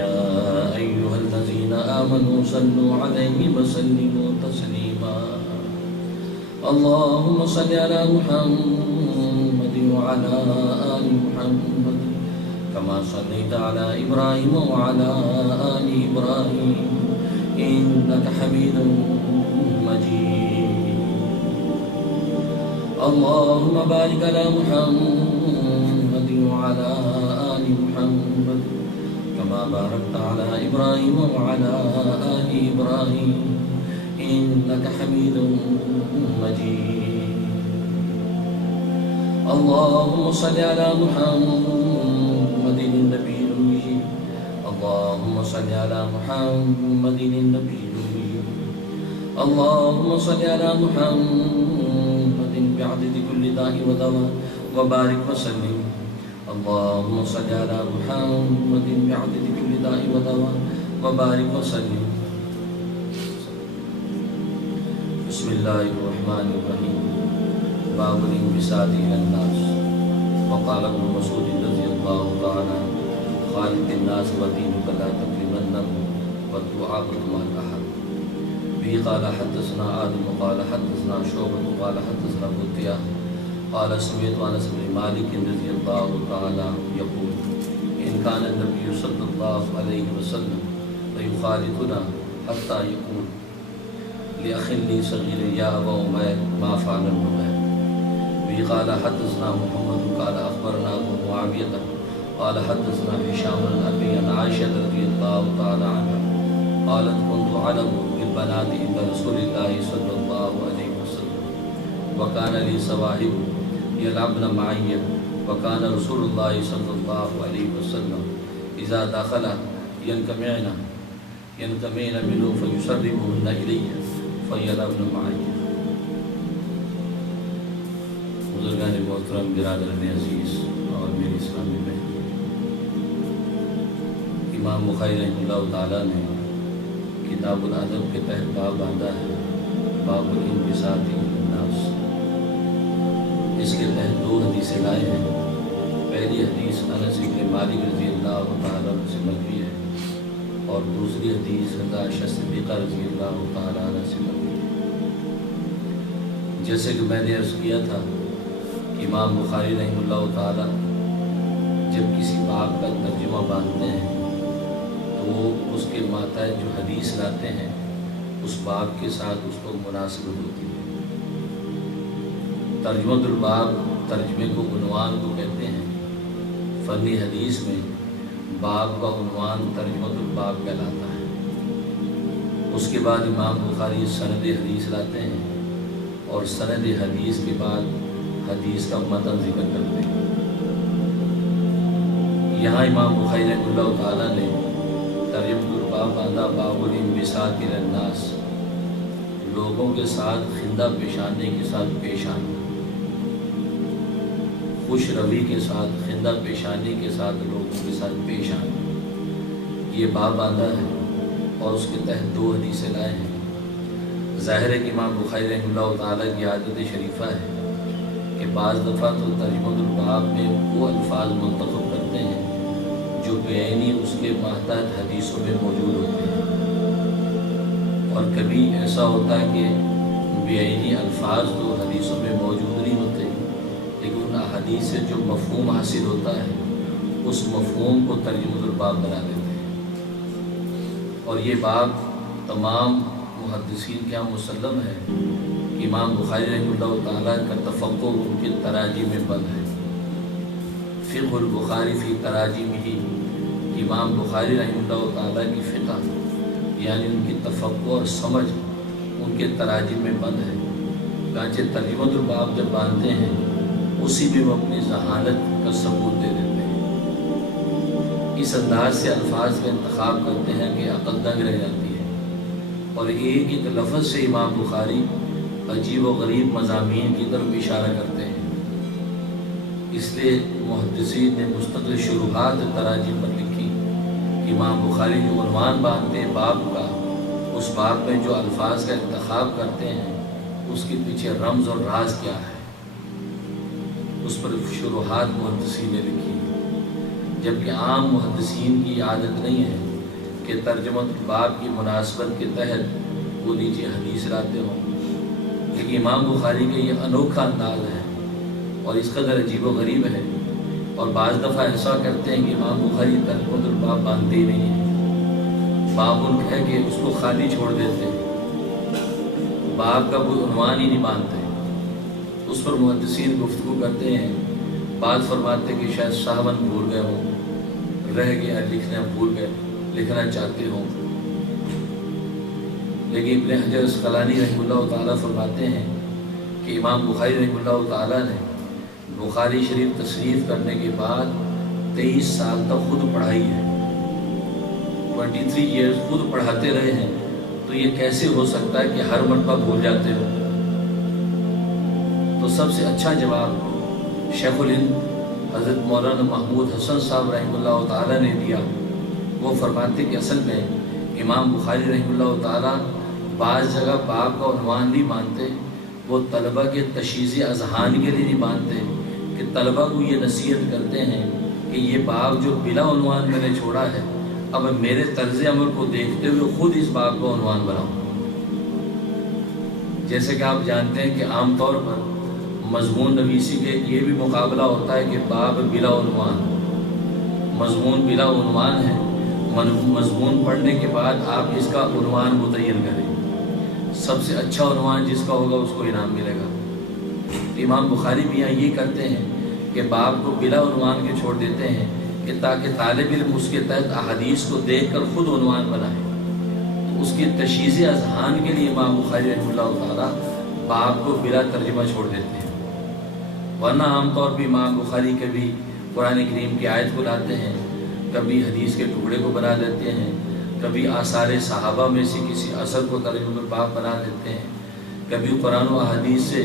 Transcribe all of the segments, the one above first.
يا أيها الذين آمنوا صلوا عليه وسلموا تسليما اللهم صل على محمد وعلى آل محمد كما صليت على إبراهيم وعلى آل إبراهيم إنك حميد مجيد اللهم بارك على محمد وعلى آل محمد كما باركت على إبراهيم وعلى آل إبراهيم إنك حميد مجيد اللهم صل على محمد النبي الأمي اللهم صل على محمد النبي الأمي اللهم صل على محمد بعدد كل داء ودواء وبارك وسلم اللهم صل على محمد بعدد كل داء ودواء وبارك وسلم بسم الله الرحمن الرحيم باب الانبساط إلى الناس وقال ابن مسعود رضي الله تعالى خالق الناس ودينك لا تظلمنهم والدعاء مع الأحد به قال حدثنا آدم قال حدثنا شعبة قال حدثنا بطيا قال سمعت أنس بن مالك رضي الله تعالى يقول إن كان النبي صلى الله عليه وسلم ليخالطنا حتى يقول لأخ لي صغير يا أبا أمير ما فعل النبي به قال حدثنا محمد قال أخبرنا أبو معاوية قال حدثنا هشام بن أبي عن عائشة رضي الله تعالى عنها قالت كنت أعلم بالبنات عند رسول الله صلى الله عليه وسلم وكان لي صواحب يلعبن معي وكان رسول الله صلى الله عليه وسلم إذا دخل ينكمين منه فيسربهن إلي فيلعبن معي بزرگان محترم برادران عزیز اور میری اسلامی بہن امام بخاری رحمہ اللہ تعالیٰ نے کتاب الادب کے تحت باب باندھا ہے باب الانبساط الناس اس کے تحت دو حدیثیں لائے ہیں پہلی حدیث انس بن مالک رضی اللہ تعالیٰ عنہ سے مروی ہے اور دوسری حدیث عائشہ صدیقہ رضی اللہ تعالیٰ عنہ سے مروی ہے جیسے کہ میں نے عرض کیا تھا امام بخاری رحمہ اللہ تعالیٰ جب کسی باب کا ترجمہ باندھتے ہیں تو وہ اس کے ماتحت جو حدیث لاتے ہیں اس باب کے ساتھ اس کو مناسبت ہوتی ہے ترجمۃ الباب ترجمے کو عنوان کو کہتے ہیں فنی حدیث میں باب کا عنوان ترجمۃ الباب کہلاتا ہے اس کے بعد امام بخاری سند حدیث لاتے ہیں اور سند حدیث کے بعد حدیث کا متن ذکر کرتے ہیں یہاں امام بخاری رحمہ اللہ تعالیٰ نے ترجمۃ الباب باندھا باب الانبساط الی الناس لوگوں کے ساتھ خندہ پیشانی کے ساتھ پیش آنا خوش روی کے ساتھ خندہ پیشانی کے ساتھ لوگوں کے ساتھ پیش آنا یہ باب باندھا ہے اور اس کے تحت دو حدیثیں لائے ہیں ظاہر ہے کہ امام بخاری رحمہ اللہ تعالیٰ کی عادت شریفہ ہے کہ بعض دفعہ تو ترجمۃ الباب میں وہ الفاظ منتخب کرتے ہیں جو بعینی اس کے ماتحت حدیثوں میں موجود ہوتے ہیں اور کبھی ایسا ہوتا ہے کہ بعینی الفاظ تو حدیثوں میں موجود نہیں ہوتے لیکن ان احادیث سے جو مفہوم حاصل ہوتا ہے اس مفہوم کو ترجمۃ الباب بنا دیتے ہیں اور یہ باب تمام محدثین کے یہاں مسلم ہے کہ امام بخاری رحمہ اللہ تعالیٰ کا تفقہ ان کے تراجم میں بند ہے فقہ البخاری فی تراجم ہی امام بخاری رحمہ اللہ تعالیٰ کی فقہ یعنی ان کی تفقہ اور سمجھ ان کے تراجم میں بند ہے چنانچہ ترجمۃ الباب جب باندھتے ہیں اسی میں وہ اپنی ذہانت کا ثبوت دے دیتے ہیں اس انداز سے الفاظ کا انتخاب کرتے ہیں کہ عقل دنگ رہ جاتی ہے اور ایک ایک لفظ سے امام بخاری عجیب و غریب مضامین کی طرف اشارہ کرتے ہیں اس لیے محدثین نے مستقل شروحات تراجم پر لکھی کہ امام بخاری جو عنوان باندھتے ہیں باب کا اس باب میں جو الفاظ کا انتخاب کرتے ہیں اس کے پیچھے رمز اور راز کیا ہے اس پر شروحات محدثین نے لکھی جبکہ عام محدثین کی عادت نہیں ہے کہ ترجمۃ الباب کی مناسبت کے تحت وہ نیچے حدیث لاتے ہوں، لیکن امام بخاری کا یہ انوکھا انداز ہے اور اس قدر عجیب و غریب ہے، اور بعض دفعہ ایسا کرتے ہیں کہ امام بخاری ترجمۃ الباب باندھتے ہی نہیں ہیں، باب ان کہہ کے اس کو خالی چھوڑ دیتے ہیں، باب کا کوئی عنوان ہی نہیں باندھتے، اس پر محدثین گفتگو کرتے ہیں، بعض فرماتے کہ شاید صاحباً بھول گئے ہوں، رہ گیا لکھنا بھول گئے، لکھنا چاہتے ہوں، لیکن ابن حجر اسقلانی رحمہ اللہ تعالیٰ فرماتے ہیں کہ امام بخاری رحمہ اللہ تعالیٰ نے بخاری شریف تصنیف کرنے کے بعد 23 سال تک خود پڑھائی ہے، 23 ایئرز خود پڑھاتے رہے ہیں، تو یہ کیسے ہو سکتا ہے کہ ہر مرتبہ بھول جاتے ہو؟ تو سب سے اچھا جواب شیخ الہند حضرت مولانا محمود حسن صاحب رحمہ اللہ تعالیٰ نے دیا۔ وہ فرماتے کہ اصل میں امام بخاری رحمہ اللہ تعالیٰ بعض جگہ باب کا عنوان نہیں مانتے، وہ طلبہ کے تشخیص اذہان کے لیے نہیں مانتے، کہ طلبہ کو یہ نصیحت کرتے ہیں کہ یہ باب جو بلا عنوان میں نے چھوڑا ہے، اب میرے طرز عمل کو دیکھتے ہوئے خود اس باب کو عنوان بناؤ۔ جیسے کہ آپ جانتے ہیں کہ عام طور پر مضمون نویسی کے یہ بھی مقابلہ ہوتا ہے کہ باب بلا عنوان، مضمون بلا عنوان ہے، مضمون پڑھنے کے بعد آپ اس کا عنوان متعین کریں، سب سے اچھا عنوان جس کا ہوگا اس کو انعام ملے گا۔ امام بخاری بھی یہاں یہ کرتے ہیں کہ باب کو بلا عنوان کے چھوڑ دیتے ہیں کہ تاکہ طالب علم اس کے تحت احادیث کو دیکھ کر خود عنوان بنائے، تو اس کی تشخیص اذہان کے لیے امام بخاری رحمہ اللہ تعالیٰ باب کو بلا ترجمہ چھوڑ دیتے ہیں، ورنہ عام طور پہ امام بخاری کبھی قرآن کریم کی آیت کو لاتے ہیں، کبھی حدیث کے ٹکڑے کو بنا دیتے ہیں، کبھی آثار صحابہ میں سے کسی اثر کو ترجمہ الباب بنا دیتے ہیں، کبھی قرآن و حدیث سے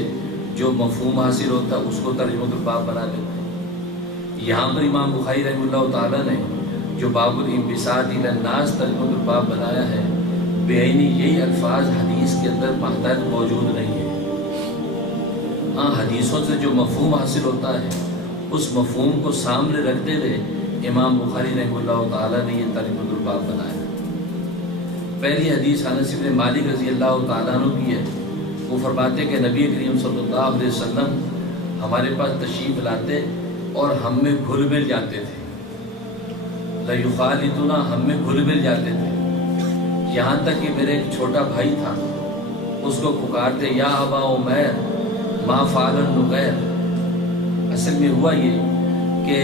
جو مفہوم حاصل ہوتا ہے اس کو ترجمہ الباب بنا دیتے ہیں۔ یہاں پر امام بخاری رحمہ اللہ تعالیٰ نے جو باب الانبساط الی الناس ترجمہ الباب بنایا ہے، بعینی یہی الفاظ حدیث کے اندر محتاط موجود نہیں ہے۔ ہاں، حدیثوں سے جو مفہوم حاصل ہوتا ہے اس مفہوم کو سامنے رکھتے ہوئے امام بخاری رحمہ اللہ تعالیٰ نے یہ ترجمہ الباب بنایا۔ پہلی حدیث انس بن مالک رضی اللہ تعالیٰ عنہ کی ہے، وہ فرماتے کہ نبی کریم صلی اللہ علیہ وسلم ہمارے پاس تشریف لاتے اور ہم میں گھل مل جاتے تھے، لَيُخَالِطُنَا ہم میں گھل مل جاتے تھے، یہاں تک کہ میرے ایک چھوٹا بھائی تھا، اس کو پکارتے یا ابا عمیر ما فعل النغیر۔ اصل میں ہوا یہ کہ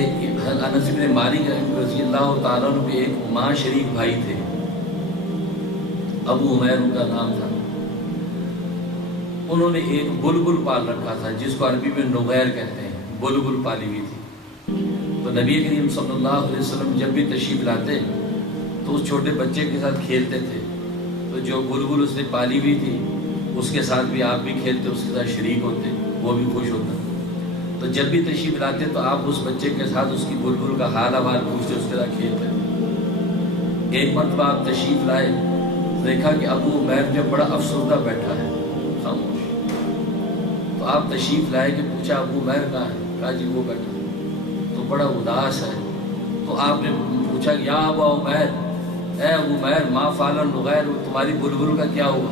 انس بن مالک رضی اللہ تعالیٰ عنہ کے ایک ماں شریک بھائی تھے، ابو عمیر ان کا نام تھا، انہوں نے ایک بلبل پال رکھا تھا جس کو عربی میں نغیر کہتے ہیں، بلبل پالی ہوئی تھی۔ تو نبی کریم صلی اللہ علیہ وسلم جب بھی تشریف لاتے تو اس چھوٹے بچے کے ساتھ کھیلتے تھے، تو جو بلبل اس نے پالی ہوئی تھی اس کے ساتھ بھی آپ بھی کھیلتے، اس کے ساتھ شریک ہوتے، وہ بھی خوش ہوتا۔ تو جب بھی تشریف لاتے تو آپ اس بچے کے ساتھ اس کی بلبل کا حال احوال پوچھتے، اس کے ساتھ کھیلتے۔ ایک مرتبہ آپ تشریف لائے، دیکھا کہ ابو عمیر جو بڑا افسردہ بیٹھا ہے، خاموش، تو آپ تشریف لائے کہ پوچھا ابو عمیر کہاں ہے؟ کہا جی وہ بیٹھا تو بڑا اداس ہے۔ تو آپ نے پوچھا یا ابا عمیر، اے ابو عمیر ما فعل النغیر، تمہاری بلبل کا کیا ہوا؟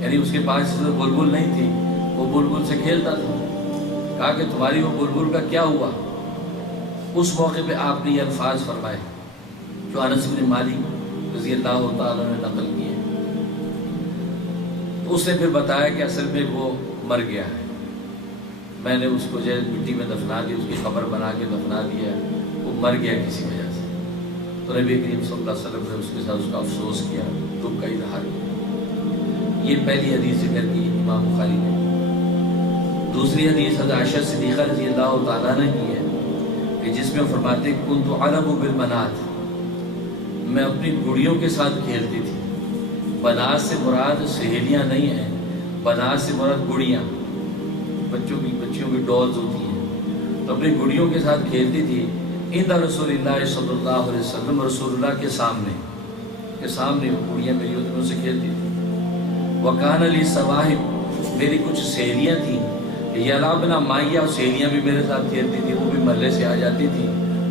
یعنی اس کے پاس بلبل نہیں تھی، وہ بلبل سے کھیلتا تھا۔ کہا کہ تمہاری وہ بلبل کا کیا ہوا؟ اس موقع پہ آپ نے یہ الفاظ فرمائے جو انس بن مالک رضی اللہ تعالیٰ نے نقل کیے۔ تو اس نے پھر بتایا کہ اصل میں وہ مر گیا ہے، میں نے اس کو جو مٹی میں دفنا دی، اس کی قبر بنا کے دفنا دیا، وہ مر گیا کسی وجہ سے۔ تو نبی کریم صلی اللہ علیہ وسلم نے اس کے ساتھ اس کا افسوس کیا، دکھ کا اظہار کیا۔ یہ پہلی حدیث ذکر کی امام بخاری نے۔ دوسری حدیث حضرت عائشہ صدیقہ رضی اللہ تعالیٰ نے کی ہے کہ جس میں فرماتے کنت اعلم بالبنات، میں اپنی گڑیوں کے ساتھ کھیلتی تھی۔ بنات سے مراد سہیلیاں نہیں ہیں، بنات سے مراد گڑیاں، بچیوں کی ڈالز ہوتی ہیں۔ تو اپنی گڑیوں کے ساتھ کھیلتی تھی عند رسول اللہ صلی اللہ علیہ وسلم، رسول اللہ کے سامنے گڑیاں میری ہوتی، میں ان سے کھیلتی تھی۔ وکان لی صواحب، میری کچھ سہیلیاں تھیں، یلعبن معی، اور سہیلیاں بھی میرے ساتھ کھیلتی تھی، وہ بھی محلے سے آ جاتی تھی،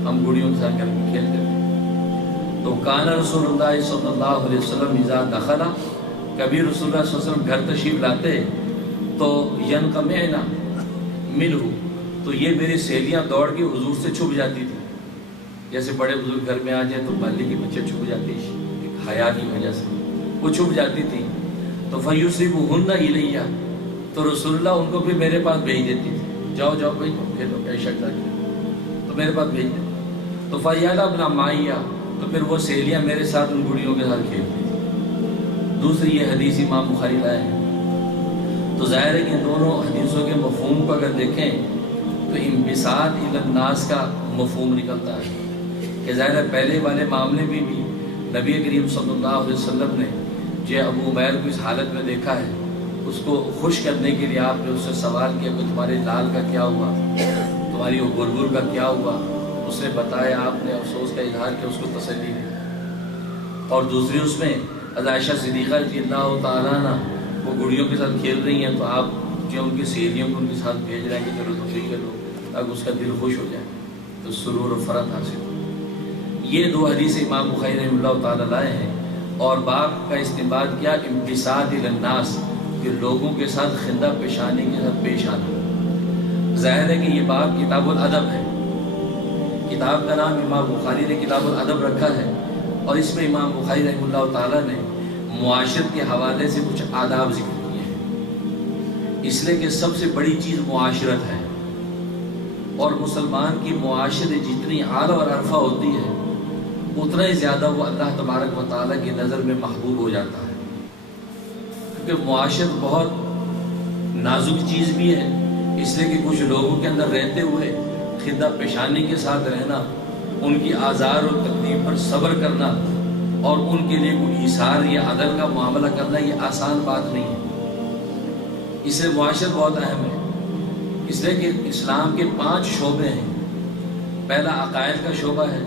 ہم گڑیوں کے ساتھ کھیلتے تھے۔ تو کان رسول اللہ صلی اللہ علیہ وسلم اذا دخلا، کبھی رسول اللہ صلی اللہ علیہ وسلم گھر تشریف لاتے تو ینقمعنا منہ، تو یہ میری سہیلیاں دوڑ کے حضور سے چھپ جاتی تھی. جیسے بڑے بزرگ گھر میں آ جائیں تو بالی کے بچے چھپ جاتے ہیں حیا کی وجہ سے، وہ چھپ جاتی تھی. تو فیصرفہن الیہ، تو رسول اللہ ان کو بھی میرے پاس بھیج دیتی تھی، جاؤ جاؤ بھائی تم کھیلو بے شک تو میرے پاس بھیج دیتی. تو فیعلبن معیہ، تو پھر وہ سہیلیاں میرے ساتھ ان گڑیوں کے ساتھ کھیلتی تھی. دوسری یہ حدیث امام بخاری لائے ہیں. تو ظاہر ہے کہ دونوں حدیثوں کے مفہوم کو اگر دیکھیں تو انبساط الی الناس کا مفہوم نکلتا ہے کہ ظاہر ہے پہلے والے معاملے میں بھی نبی کریم صلی اللہ علیہ وسلم نے جو ابو عمیر کو اس حالت میں دیکھا ہے، اس کو خوش کرنے کے لیے آپ نے اس سے سوال کیا کہ تمہارے لال کا کیا ہوا، تمہاری وہ گرگر کا کیا ہوا. اس نے بتایا، آپ نے افسوس کا اظہار کیا، اس کو تسلی دی. اور دوسری اس میں عائشہ صدیقہ رضی اللہ تعالیٰ عنہ وہ گڑیوں کے ساتھ کھیل رہی ہیں، تو آپ جو ان کی سہیلیوں کو ان کے ساتھ بھیج رہے ہیں کہ چلو تم بھی کھیلو تاکہ اس کا دل خوش ہو جائے، تو سرور و فرحت حاصل ہو. یہ دو حدیث امام بخاری رحمہ اللہ تعالیٰ لائے ہیں اور باب کا استنباط کیا انبساط الی الناس، کہ لوگوں کے ساتھ خندہ پیشانی کے ساتھ پیش آنا. ظاہر ہے کہ یہ باب کتاب الادب ہے، کتاب کا نام امام بخاری نے کتاب الادب رکھا ہے، اور اس میں امام بخاری رحمہ اللہ تعالیٰ نے معاشرت کے حوالے سے کچھ آداب ذکر کیے ہیں، اس لیے کہ سب سے بڑی چیز معاشرت ہے، اور مسلمان کی معاشرت جتنی اعلیٰ اور عرفہ ہوتی ہے اتنا ہی زیادہ وہ اللہ تبارک و تعالیٰ کی نظر میں محبوب ہو جاتا ہے. کیونکہ معاشرت بہت نازک چیز بھی ہے، اس لیے کہ کچھ لوگوں کے اندر رہتے ہوئے خندہ پیشانی کے ساتھ رہنا، ان کی آزار و تکلیف پر صبر کرنا اور ان کے لیے کوئی ایثار یا عدل کا معاملہ کرنا یہ آسان بات نہیں ہے. اس لیے معاشرت بہت اہم ہے، اس لیے کہ اسلام کے 5 شعبے ہیں. پہلا عقائد کا شعبہ ہے،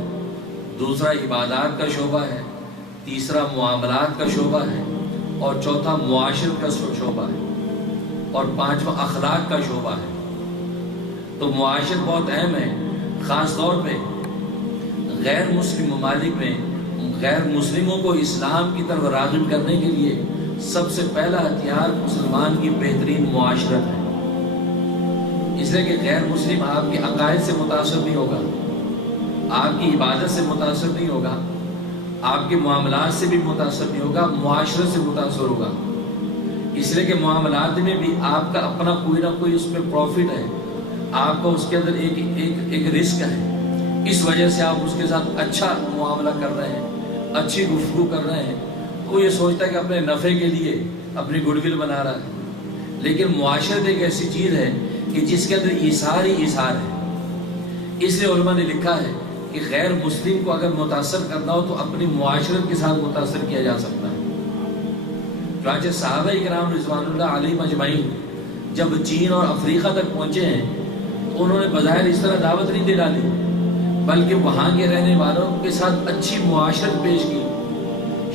دوسرا عبادات کا شعبہ ہے، تیسرا معاملات کا شعبہ ہے، اور چوتھا معاشرت کا شعبہ ہے، اور 5واں اخلاق کا شعبہ ہے. تو معاشرت بہت اہم ہے. خاص طور پہ غیر مسلم ممالک میں غیر مسلموں کو اسلام کی طرف راغب کرنے کے لیے سب سے پہلا ہتھیار مسلمان کی بہترین معاشرت ہے. اس لیے کہ غیر مسلم آپ کے عقائد سے متاثر نہیں ہوگا، آپ کی عبادت سے متاثر نہیں ہوگا، آپ کے معاملات سے بھی متاثر نہیں ہوگا، معاشرت سے متاثر ہوگا. اس لیے کہ معاملات میں بھی آپ کا اپنا کوئی نہ کوئی اس میں پروفٹ ہے، آپ کا اس کے اندر ایک رزق ہے. اس وجہ سے آپ اس کے ساتھ اچھا معاملہ کر رہے ہیں، اچھی گفتگو کر رہے ہیں. وہ یہ سوچتا ہے کہ اپنے نفع کے لیے اپنی گڈ ول بنا رہا ہے. لیکن معاشرت ایک ایسی چیز ہے کہ جس کے اندر ایثار ہی ایثار ہے. اس لیے علماء نے لکھا ہے کہ غیر مسلم کو اگر متاثر کرنا ہو تو اپنی معاشرت کے ساتھ متاثر کیا جا سکتا ہے. چنانچہ صحابہ کرام رضوان اللہ علیہم اجمعین جب چین اور افریقہ تک پہنچے ہیں تو انہوں نے بظاہر اس طرح دعوت نہیں دے ڈالی، بلکہ وہاں کے رہنے والوں کے ساتھ اچھی معاشرت پیش کی،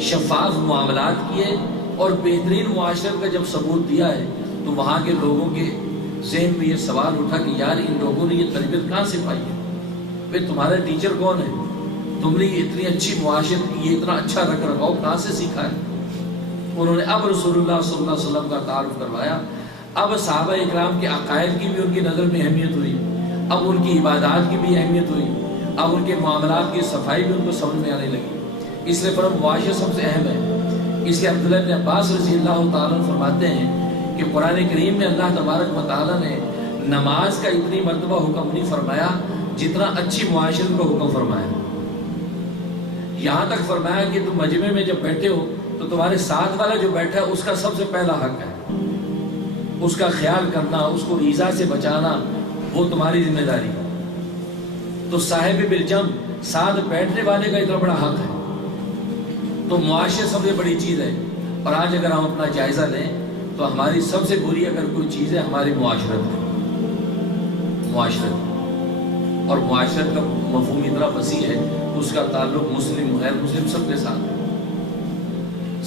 شفاف معاملات کیے، اور بہترین معاشرت کا جب ثبوت دیا ہے تو وہاں کے لوگوں کے ذہن میں یہ سوال اٹھا کہ یار ان لوگوں نے یہ تربیت کہاں سے پائی ہے؟ بھئی تمہارا ٹیچر کون ہے؟ تم نے یہ اتنی اچھی معاشرت کی، یہ اتنا اچھا رکھ رکھاؤ کہاں سے سیکھا ہے؟ انہوں نے اب رسول اللہ صلی اللہ علیہ وسلم کا تعارف کروایا. اب صحابہ اکرام کے عقائد کی بھی ان کی نظر میں اہمیت ہوئی، اب ان کی عبادات کی بھی اہمیت ہوئی، اب ان کے معاملات کی صفائی بھی ان کو سمجھ میں آنے لگی. اس لیے فرق معاشرت سب سے اہم ہے. اس لیے عبداللہ بن عباس رضی اللہ تعالیٰ فرماتے ہیں کہ قرآن کریم میں اللہ تبارک و تعالیٰ نے نماز کا اتنی مرتبہ حکم نہیں فرمایا جتنا اچھی معاشرت کا حکم فرمایا. یہاں تک فرمایا کہ تم مجمع میں جب بیٹھے ہو تو تمہارے ساتھ والا جو بیٹھا ہے اس کا سب سے پہلا حق ہے، اس کا خیال کرنا، اس کو ایذا سے بچانا، وہ تمہاری ذمہ داری ہے. تو صاحب بالجم ساتھ بیٹھنے والے کا اتنا بڑا حق ہے. تو معاشرت سب سے بڑی چیز ہے. اور آج اگر ہم اپنا جائزہ لیں تو ہماری سب سے بری اگر کوئی چیز ہے ہماری معاشرت ہے. معاشرت اور معاشرت کا مفہوم اتنا وسیع ہے، اس کا تعلق مسلم غیر مسلم سب کے ساتھ ہے.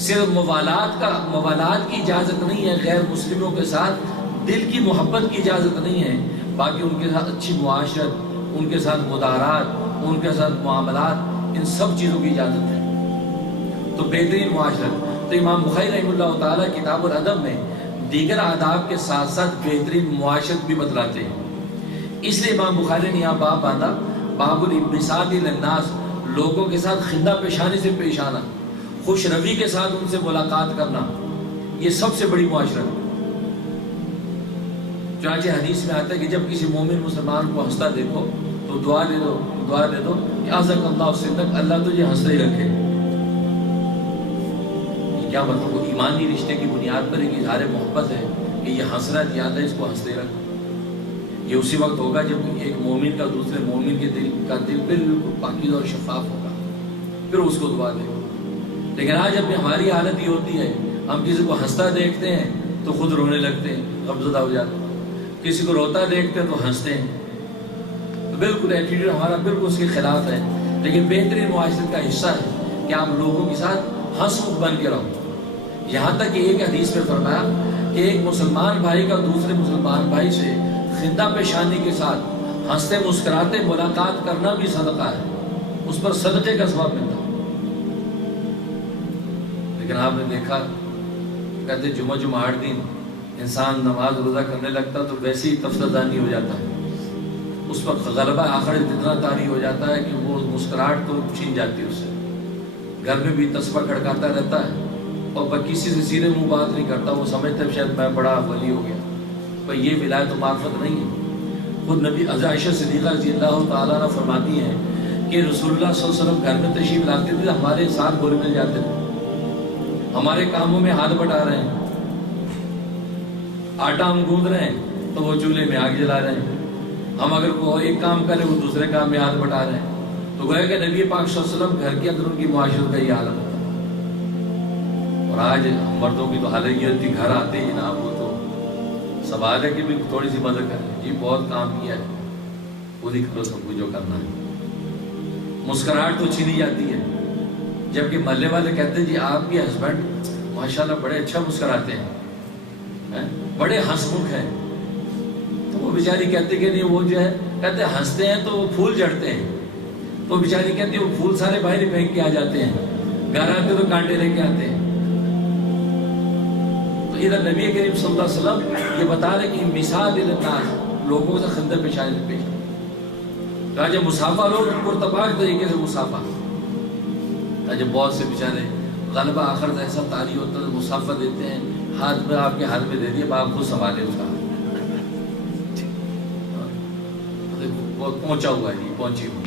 صرف موالات کی اجازت نہیں ہے، غیر مسلموں کے ساتھ دل کی محبت کی اجازت نہیں ہے، باقی ان کے ساتھ اچھی معاشرت، ان کے ساتھ مدارات، ان کے ساتھ معاملات، ان سب چیزوں کی اجازت ہے۔ تو بہترین معاشرت، تو امام بخاری رحمہ اللہ تعالیٰ کتاب الادب میں دیگر آداب کے ساتھ ساتھ بہترین معاشرت بھی بتلاتے ہیں۔ اس لیے امام بخاری نے یہاں باب باندھا، باب الانبساط للناس، لوگوں کے ساتھ خندہ پیشانی سے پیش آنا، خوش روی کے ساتھ ان سے ملاقات کرنا، یہ سب سے بڑی معاشرت ہے۔ چنانچہ حدیث میں آتا ہے کہ جب کسی مومن مسلمان کو ہنستا دیکھو تو دعا لے دو کہ اعزک اللہ سنک، اللہ تجھے ہنستے ہی رکھے۔ یہ کیا مطلب؟ وہ ایمانی رشتے کی بنیاد پر ایک اظہار محبت ہے کہ یہ ہنس رہا ہے، یاد ہے اس کو ہنستے رکھ۔ یہ اسی وقت ہوگا جب ایک مومن کا دوسرے مومن کے دل بالکل پاکیزہ اور شفاف ہوگا، پھر اس کو دعا دے۔ لیکن آج اب ہماری حالت یہ ہوتی ہے، ہم کسی کو ہنستا دیکھتے ہیں تو خود رونے لگتے ہیں، غمزدہ ہو جاتے ہیں، کسی کو روتا دیکھتے ہیں تو ہنستے ہیں۔ تو بالکل ایٹیٹیوڈ ہمارا بالکل اس کے خلاف ہے۔ لیکن بہترین معاشرت کا حصہ ہے کہ آپ لوگوں کے ساتھ ہنس مکھ بن کے رہو۔ یہاں تک کہ ایک حدیث میں فرمایا کہ ایک مسلمان بھائی کا دوسرے مسلمان بھائی سے خندہ پیشانی کے ساتھ ہنستے مسکراتے ملاقات کرنا بھی صدقہ ہے، اس پر صدقے کا ثواب ملتا۔ لیکن آپ نے دیکھا، کہتے جمعہ ہر دن انسان نماز روزہ کرنے لگتا تو ویسے ہی تفصیلدانی ہو جاتا ہے، اس پر غلبہ آخر اتنا طاری ہو جاتا ہے کہ وہ مسکراہٹ تو چھین جاتی ہے اس سے، گھر میں بھی تسبیح کھڑکاتا رہتا ہے اور کسی سے سیدھے منہ بات نہیں کرتا، وہ سمجھتا ہے شاید میں بڑا ولی ہو گیا، پر یہ ولایت و معرفت نہیں ہے۔ خود نبی عائشہ صدیقہ رضی اللہ تعالیٰ عنہ فرماتی ہیں کہ رسول اللہ صلی اللہ علیہ وسلم گھر میں تشریف لاتے تھے، ہمارے ساتھ گھل مل جاتے تھے، ہمارے کاموں میں ہاتھ بٹا رہے ہیں، آٹا ہم گوندھ رہے ہیں تو وہ چولہے میں آگ جلا رہے ہیں، ہم اگر کوئی ایک کام کریں وہ دوسرے کام میں ہاتھ بٹا رہے ہیں۔ تو گویا کہ نبی پاک صلی اللہ علیہ وسلم گھر کے اندر ان کی معاشرت کا یہ حالت ہوتا ہے۔ اور آج مردوں کی تو حالت یہ ہوتی، گھر آتے ہی جناب وہ تو سوال ہے کہ بھی تھوڑی سی مدد کریں، جی بہت کام کیا ہے، خود ہی کرو سب کچھ جو کرنا ہے۔ مسکراہٹ تو چھینی جاتی ہے، جبکہ محلے والے کہتے ہیں جی آپ کے ہسبینڈ ماشاءاللہ بڑے اچھا مسکراتے ہیں، بڑے ہنس مکھ ہیں، تو وہ بیچاری کہتے کہ نہیں وہ جو ہے کہتے ہنستے ہیں تو وہ پھول جڑتے ہیں، تو بیچاری کہتی وہ پھول سارے باہر پھینک کے آ جاتے ہیں، گھر آتے تو کانٹے لے کے آتے ہیں۔ تو ادھر نبی کریم صلی اللہ علیہ وسلم یہ بتا رہے کہ مثال للناس، لوگوں سے خندہ پیشانی سے پیش کہا جب مسافہ لوگ پرتپاک طریقے سے مسافہ، جب بہت سے بیچارے غلبہ آخر ایسا طاری ہوتا ہے مسافہ دیتے ہیں، ہاتھ میں آپ کے ہاتھ میں دے دیے، آپ خود سنبھالے اس کا، بہت پہنچا ہوا ہے، پہنچی ہوئی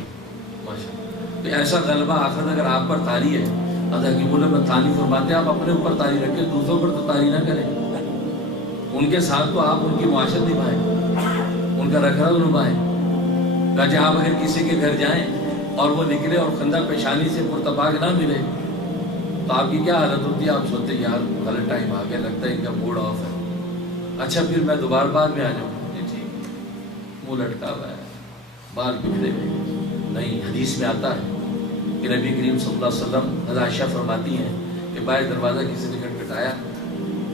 ماشاءاللہ۔ تو ایسا غلبہ آخر اگر آپ پر طاری ہے، اللہ کی بولے میں تانی فرماتے ہیں آپ اپنے اوپر طاری رکھیں، دوسروں پر تو طاری نہ کریں، ان کے ساتھ تو آپ ان کی معاشرت نبھائیں، ان کا رکھ رکھاو نبھائیں۔ کہ آپ اگر کسی کے گھر جائیں اور وہ نکلے اور خندہ پیشانی سے پرتپاک نہ ملے تو آپ کی کیا حالت ہوتی ہے؟ آپ سوچتے یار غلط ٹائم آ گیا، لگتا ہے ان کا موڈ آف ہے، اچھا پھر میں دوبارہ بعد میں آ جاؤں، جی ٹھیک، منہ لٹکا ہوا ہے، بال بکھرے ہوئے۔ نہیں، حدیث میں آتا ہے کہ نبی کریم صلی اللہ علیہ وسلم، عائشہ فرماتی ہیں کہ باہر دروازہ کسی نے کھٹکھٹایا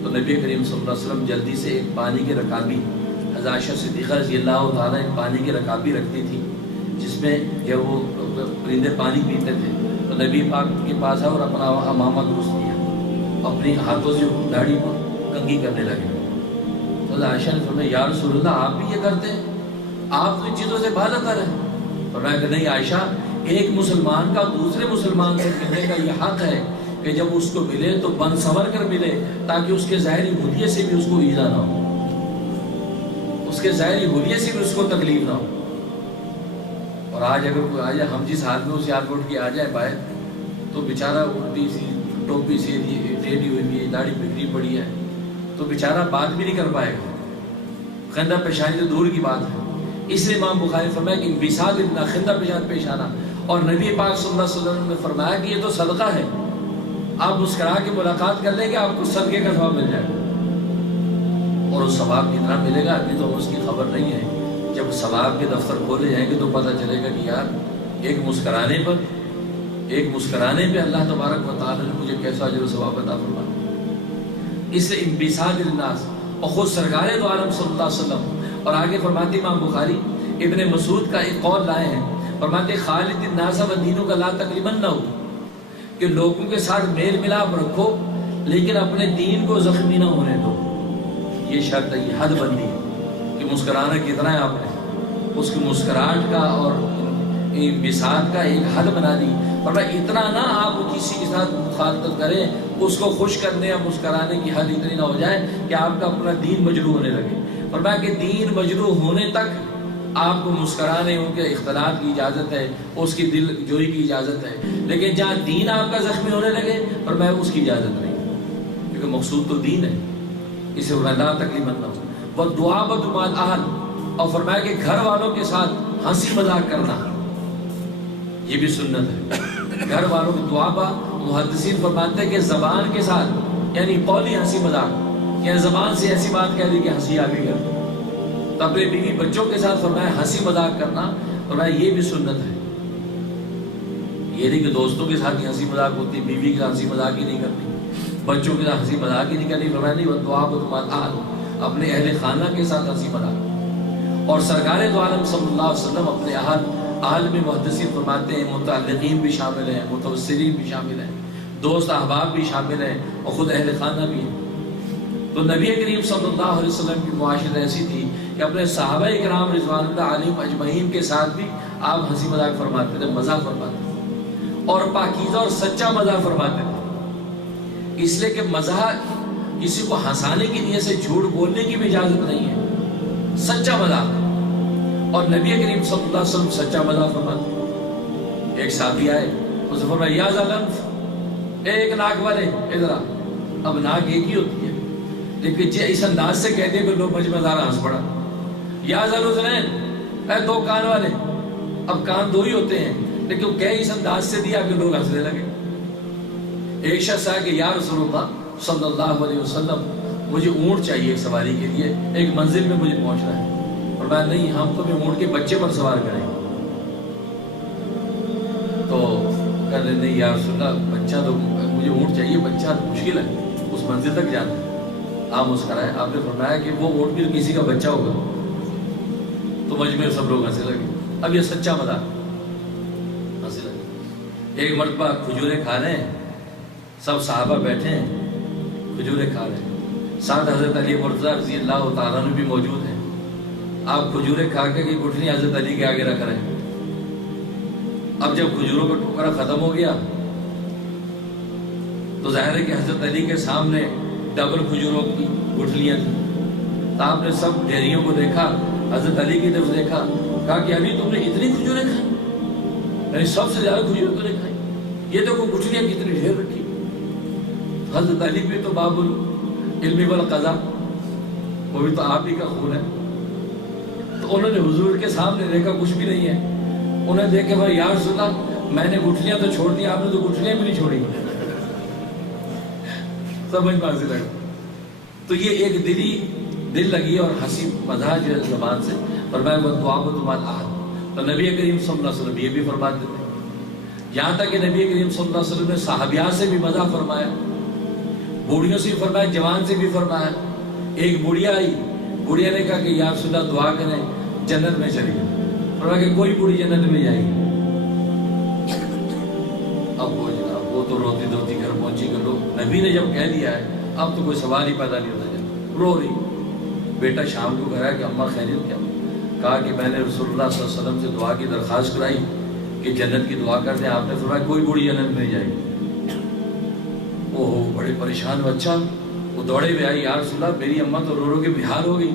تو نبی کریم صلی اللہ علیہ وسلم جلدی سے ایک پانی کی رکابی، عائشہ صدیقہ رضی اللہ تعالیٰ ایک پانی کی رکابی رکھتی تھی جس میں جب وہ پرندے پانی پیتے تھے تو نبی پاک کے پاس آئے اور اپنا امامہ درست کیا، اپنی ہاتھوں سے داڑھی کو کنگھی کرنے لگے۔ تو عائشہ نے فرمایا یا رسول اللہ آپ بھی یہ کرتے ہیں؟ آپ تو ان چیزوں سے باہر آتا رہے۔ فرمایا کہ نہیں عائشہ، ایک مسلمان کا دوسرے مسلمان سے ملنے کا یہ حق ہے کہ جب اس کو ملے تو بن سنور کر ملے تاکہ اس کے ظاہری حلیے سے بھی اس کو ایذا نہ ہو، اس کے ظاہری حلیے سے بھی اس کو تکلیف نہ ہو۔ اور آج اگر کوئی آ جائے، ہم جس ہاتھ میں اسی ہاتھ اٹھ کے آ جائے باہر تو بیچارہ الٹی سی ٹوپی سی ٹیڑھی ہوئی ہے، داڑھی بکھری پڑی ہے، تو بیچارہ بات بھی نہیں کر پائے گا، خندہ پیشانی تو دور کی بات ہے۔ اس لیے امام بخاری فرمایا کہ انبساط اتنا خندہ پیشانی پیش آنا، اور نبی پاک صلی اللہ علیہ وسلم نے فرمایا کہ یہ تو صدقہ ہے، آپ مسکرا کے ملاقات کر لیں گے آپ کو صدقے کا ثواب مل جائے گا۔ اور اس ثواب کتنا ملے گا ابھی تو اس کی خبر نہیں ہے، جب ثواب کے دفتر کھولے جائیں گے تو پتہ چلے گا کہ یار ایک مسکرانے پہ اللہ تبارک و تعالی نے مجھے کیسا اجر و ثواب عطا فرمایا۔ اس لیے انبساط للناس، اور خود سرکار دو عالم صلی اللہ علیہ وسلم، اور آگے فرماتے امام بخاری ابن مسعود کا ایک قول لائے ہیں، فرماتے خالد الناس ودینک لا تقریبنہ، کہ لوگوں کے ساتھ میل ملاپ رکھو لیکن اپنے دین کو زخمی نہ ہونے دو. یہ شرط ہے، یہ حد بندی ہے کہ مسکرانا کتنا ہے. آپ نے اس کی مسکراہٹ کا اور بساط کا ایک حد بنا دی. اور اتنا نہ آپ کسی کے ساتھ مخالطت کریں، اس کو خوش کرنے یا مسکرانے کی حد اتنی نہ ہو جائے کہ آپ کا اپنا دین مجروح ہونے لگے. فرمایا کہ دین مجروح ہونے تک آپ کو مسکرانے، ان کے اختلاط کی اجازت ہے، اس کی دل جوئی کی اجازت ہے. لیکن جہاں دین آپ کا زخمی ہونے لگے فرمایا اس کی اجازت نہیں، کیونکہ مقصود تو دین ہے. اسے لا تقریباً نہ ہو وہ دعا بدمال اہل. اور فرمایا کہ گھر والوں کے ساتھ ہنسی مذاق کرنا یہ بھی سنت ہے. گھر والوں کی دعا با محدثین فرماتے ہیں کہ زبان کے ساتھ یعنی قولی ہنسی مذاق، یعنی زبان سے ایسی بات کہہ دی کہ ہنسی آ گئی. تو اپنے بیوی بچوں کے ساتھ فرمایا ہنسی مذاق کرنا، فرمایا یہ بھی سنت ہے. یہ نہیں کہ دوستوں کے ساتھ ہی ہنسی مذاق ہوتی، بیوی کے ساتھ ہنسی مذاق ہی نہیں کرتی، بچوں کے ساتھ ہنسی مذاق ہی نہیں کرنی. فرمایا نہیں، دعا بدمال اہل، اپنے اہل خانہ کے ساتھ ہنسی مذاق. اور سرکار دو عالم صلی اللہ علیہ وسلم اپنے اہل میں محدثین فرماتے ہیں متعلقین بھی شامل ہیں، متوسلین بھی شامل ہیں، دوست احباب بھی شامل ہیں، اور خود اہل خانہ بھی ہیں. تو نبی کریم صلی اللہ علیہ وسلم کی معاشرت ایسی تھی کہ اپنے صحابہ اکرام رضوان اللہ علیہم اجمعین کے ساتھ بھی آپ ہنسی مذاق فرماتے تھے، مزاح فرماتے تھے، اور پاکیزہ اور سچا مزاح فرماتے تھے. اس لیے کہ مزاح کسی کو ہنسانے کی نیت سے جھوٹ بولنے کی بھی اجازت نہیں ہے، سچا مزاح. اور نبی کریم صلی اللہ علیہ وسلم سچا مزاح فرماتے. ایک صحابی آئے، اس نے فرمایا یا ذالنف، ایک ناک والے ادھر آ. اب ناک ایک ہی ہوتی ہے لیکن اس انداز سے کہتے ہیں کہ لوگ مجھ میں زارا ہنس پڑا. یا ذالنف، اے دو کان والے. اب کان دو ہی ہوتے ہیں لیکن کہہ اس انداز سے دیا کہ لوگ ہنسنے لگے. ایک شخص آیا کہ یا رسول اللہ صلی اللہ علیہ وسلم، مجھے اونٹ چاہیے ایک سواری کے لیے، ایک منزل میں مجھے پہنچنا ہے. اور میں نہیں، ہم تمہیں اونٹ کے بچے پر سوار کریں گے. تو کہنے نہیں یا رسول اللہ، بچہ تو مجھے اونٹ چاہیے، بچہ مشکل ہے اس منزل تک جانا. آپ مسکرائے. آپ نے فرمایا کہ وہ اونٹ بھی کسی کا بچہ ہوگا. تو مجمع سب لوگ ہنسنے لگے. اب یہ سچا مذاق، ہنسنے لگے. ایک مرتبہ کھجورے کھا رہے ہیں، سب صحابہ بیٹھے ہیں کھجورے کھا رہے ہیں، ساتھ حضرت علی مرتضیٰ رضی اللہ تعالیٰ عنہ بھی موجود ہیں. آپ کھجورے کھا کے کہ گٹھلی حضرت علی کے آگے رکھ رہے ہیں. اب جب کھجوروں کا ٹکڑا ختم ہو گیا تو ظاہر ہے کہ حضرت علی کے سامنے ڈبل کھجوروں کی گٹھلیاں تھیں. تو آپ نے سب ڈھیریوں کو دیکھا، حضرت علی کی طرف دیکھا، کہا کہ ابھی تم نے اتنی کھجوریں کھائیں، یعنی سب سے زیادہ کھجوریں تو نہیں کھائیں، یہ دیکھو گٹھلیاں کتنی ڈھیر رکھی. حضرت علی بھی تو باب العلم والقضاء، وہ بھی تو آپ ہی کا خون ہے. تو انہوں نے حضور کے سامنے دیکھا کچھ بھی نہیں ہے. انہوں نے دیکھا بھائی یا رسول اللہ، میں نے گٹھلیاں تو چھوڑ دی، آپ نے تو گٹھلیاں بھی نہیں چھوڑی. سمجھ میں آنے لگا. تو یہ ایک دل لگی اور ہنسی مزاح جو ہے زبان سے. فرمایا وہ دعا بدمال اہل. تو نبی کریم صلی اللہ علیہ وسلم یہ بھی فرماتے تھے. یہاں تک کہ نبی کریم صلی اللہ علیہ وسلم نے صحابیات سے بھی مزاح فرمایا، بوڑھیوں سے بھی فرمایا، جوان سے بھی فرمایا. ایک بوڑھیا آئی، بوڑھیا نے کہا کہ یا رسول اللہ دعا کریں جنت میں چلی گئی. فرمایا کہ کوئی بوڑھی جنت میں جائے گی. اب وہ جناب وہ تو روتی دھوتی گھر پہنچی کہ لوگ، نبی نے جب کہہ دیا ہے اب تو کوئی سوال ہی پیدا نہیں ہوتا. جب رو رہی، بیٹا شام کو کہا کہ اماں خیریت کیا؟ کہا کہ میں نے رسول اللہ صلی اللہ علیہ وسلم سے دعا کی درخواست کرائی کہ جنت کی دعا کر دیں. آپ نے فرمایا کوئی بوڑھی جنت میں جائے گی. اوہ بڑے پریشان ہو. اچھا، وہ دوڑے ہوئے آئی، یا رسول اللہ میری اماں تو رو رو کے بہار ہو گئی.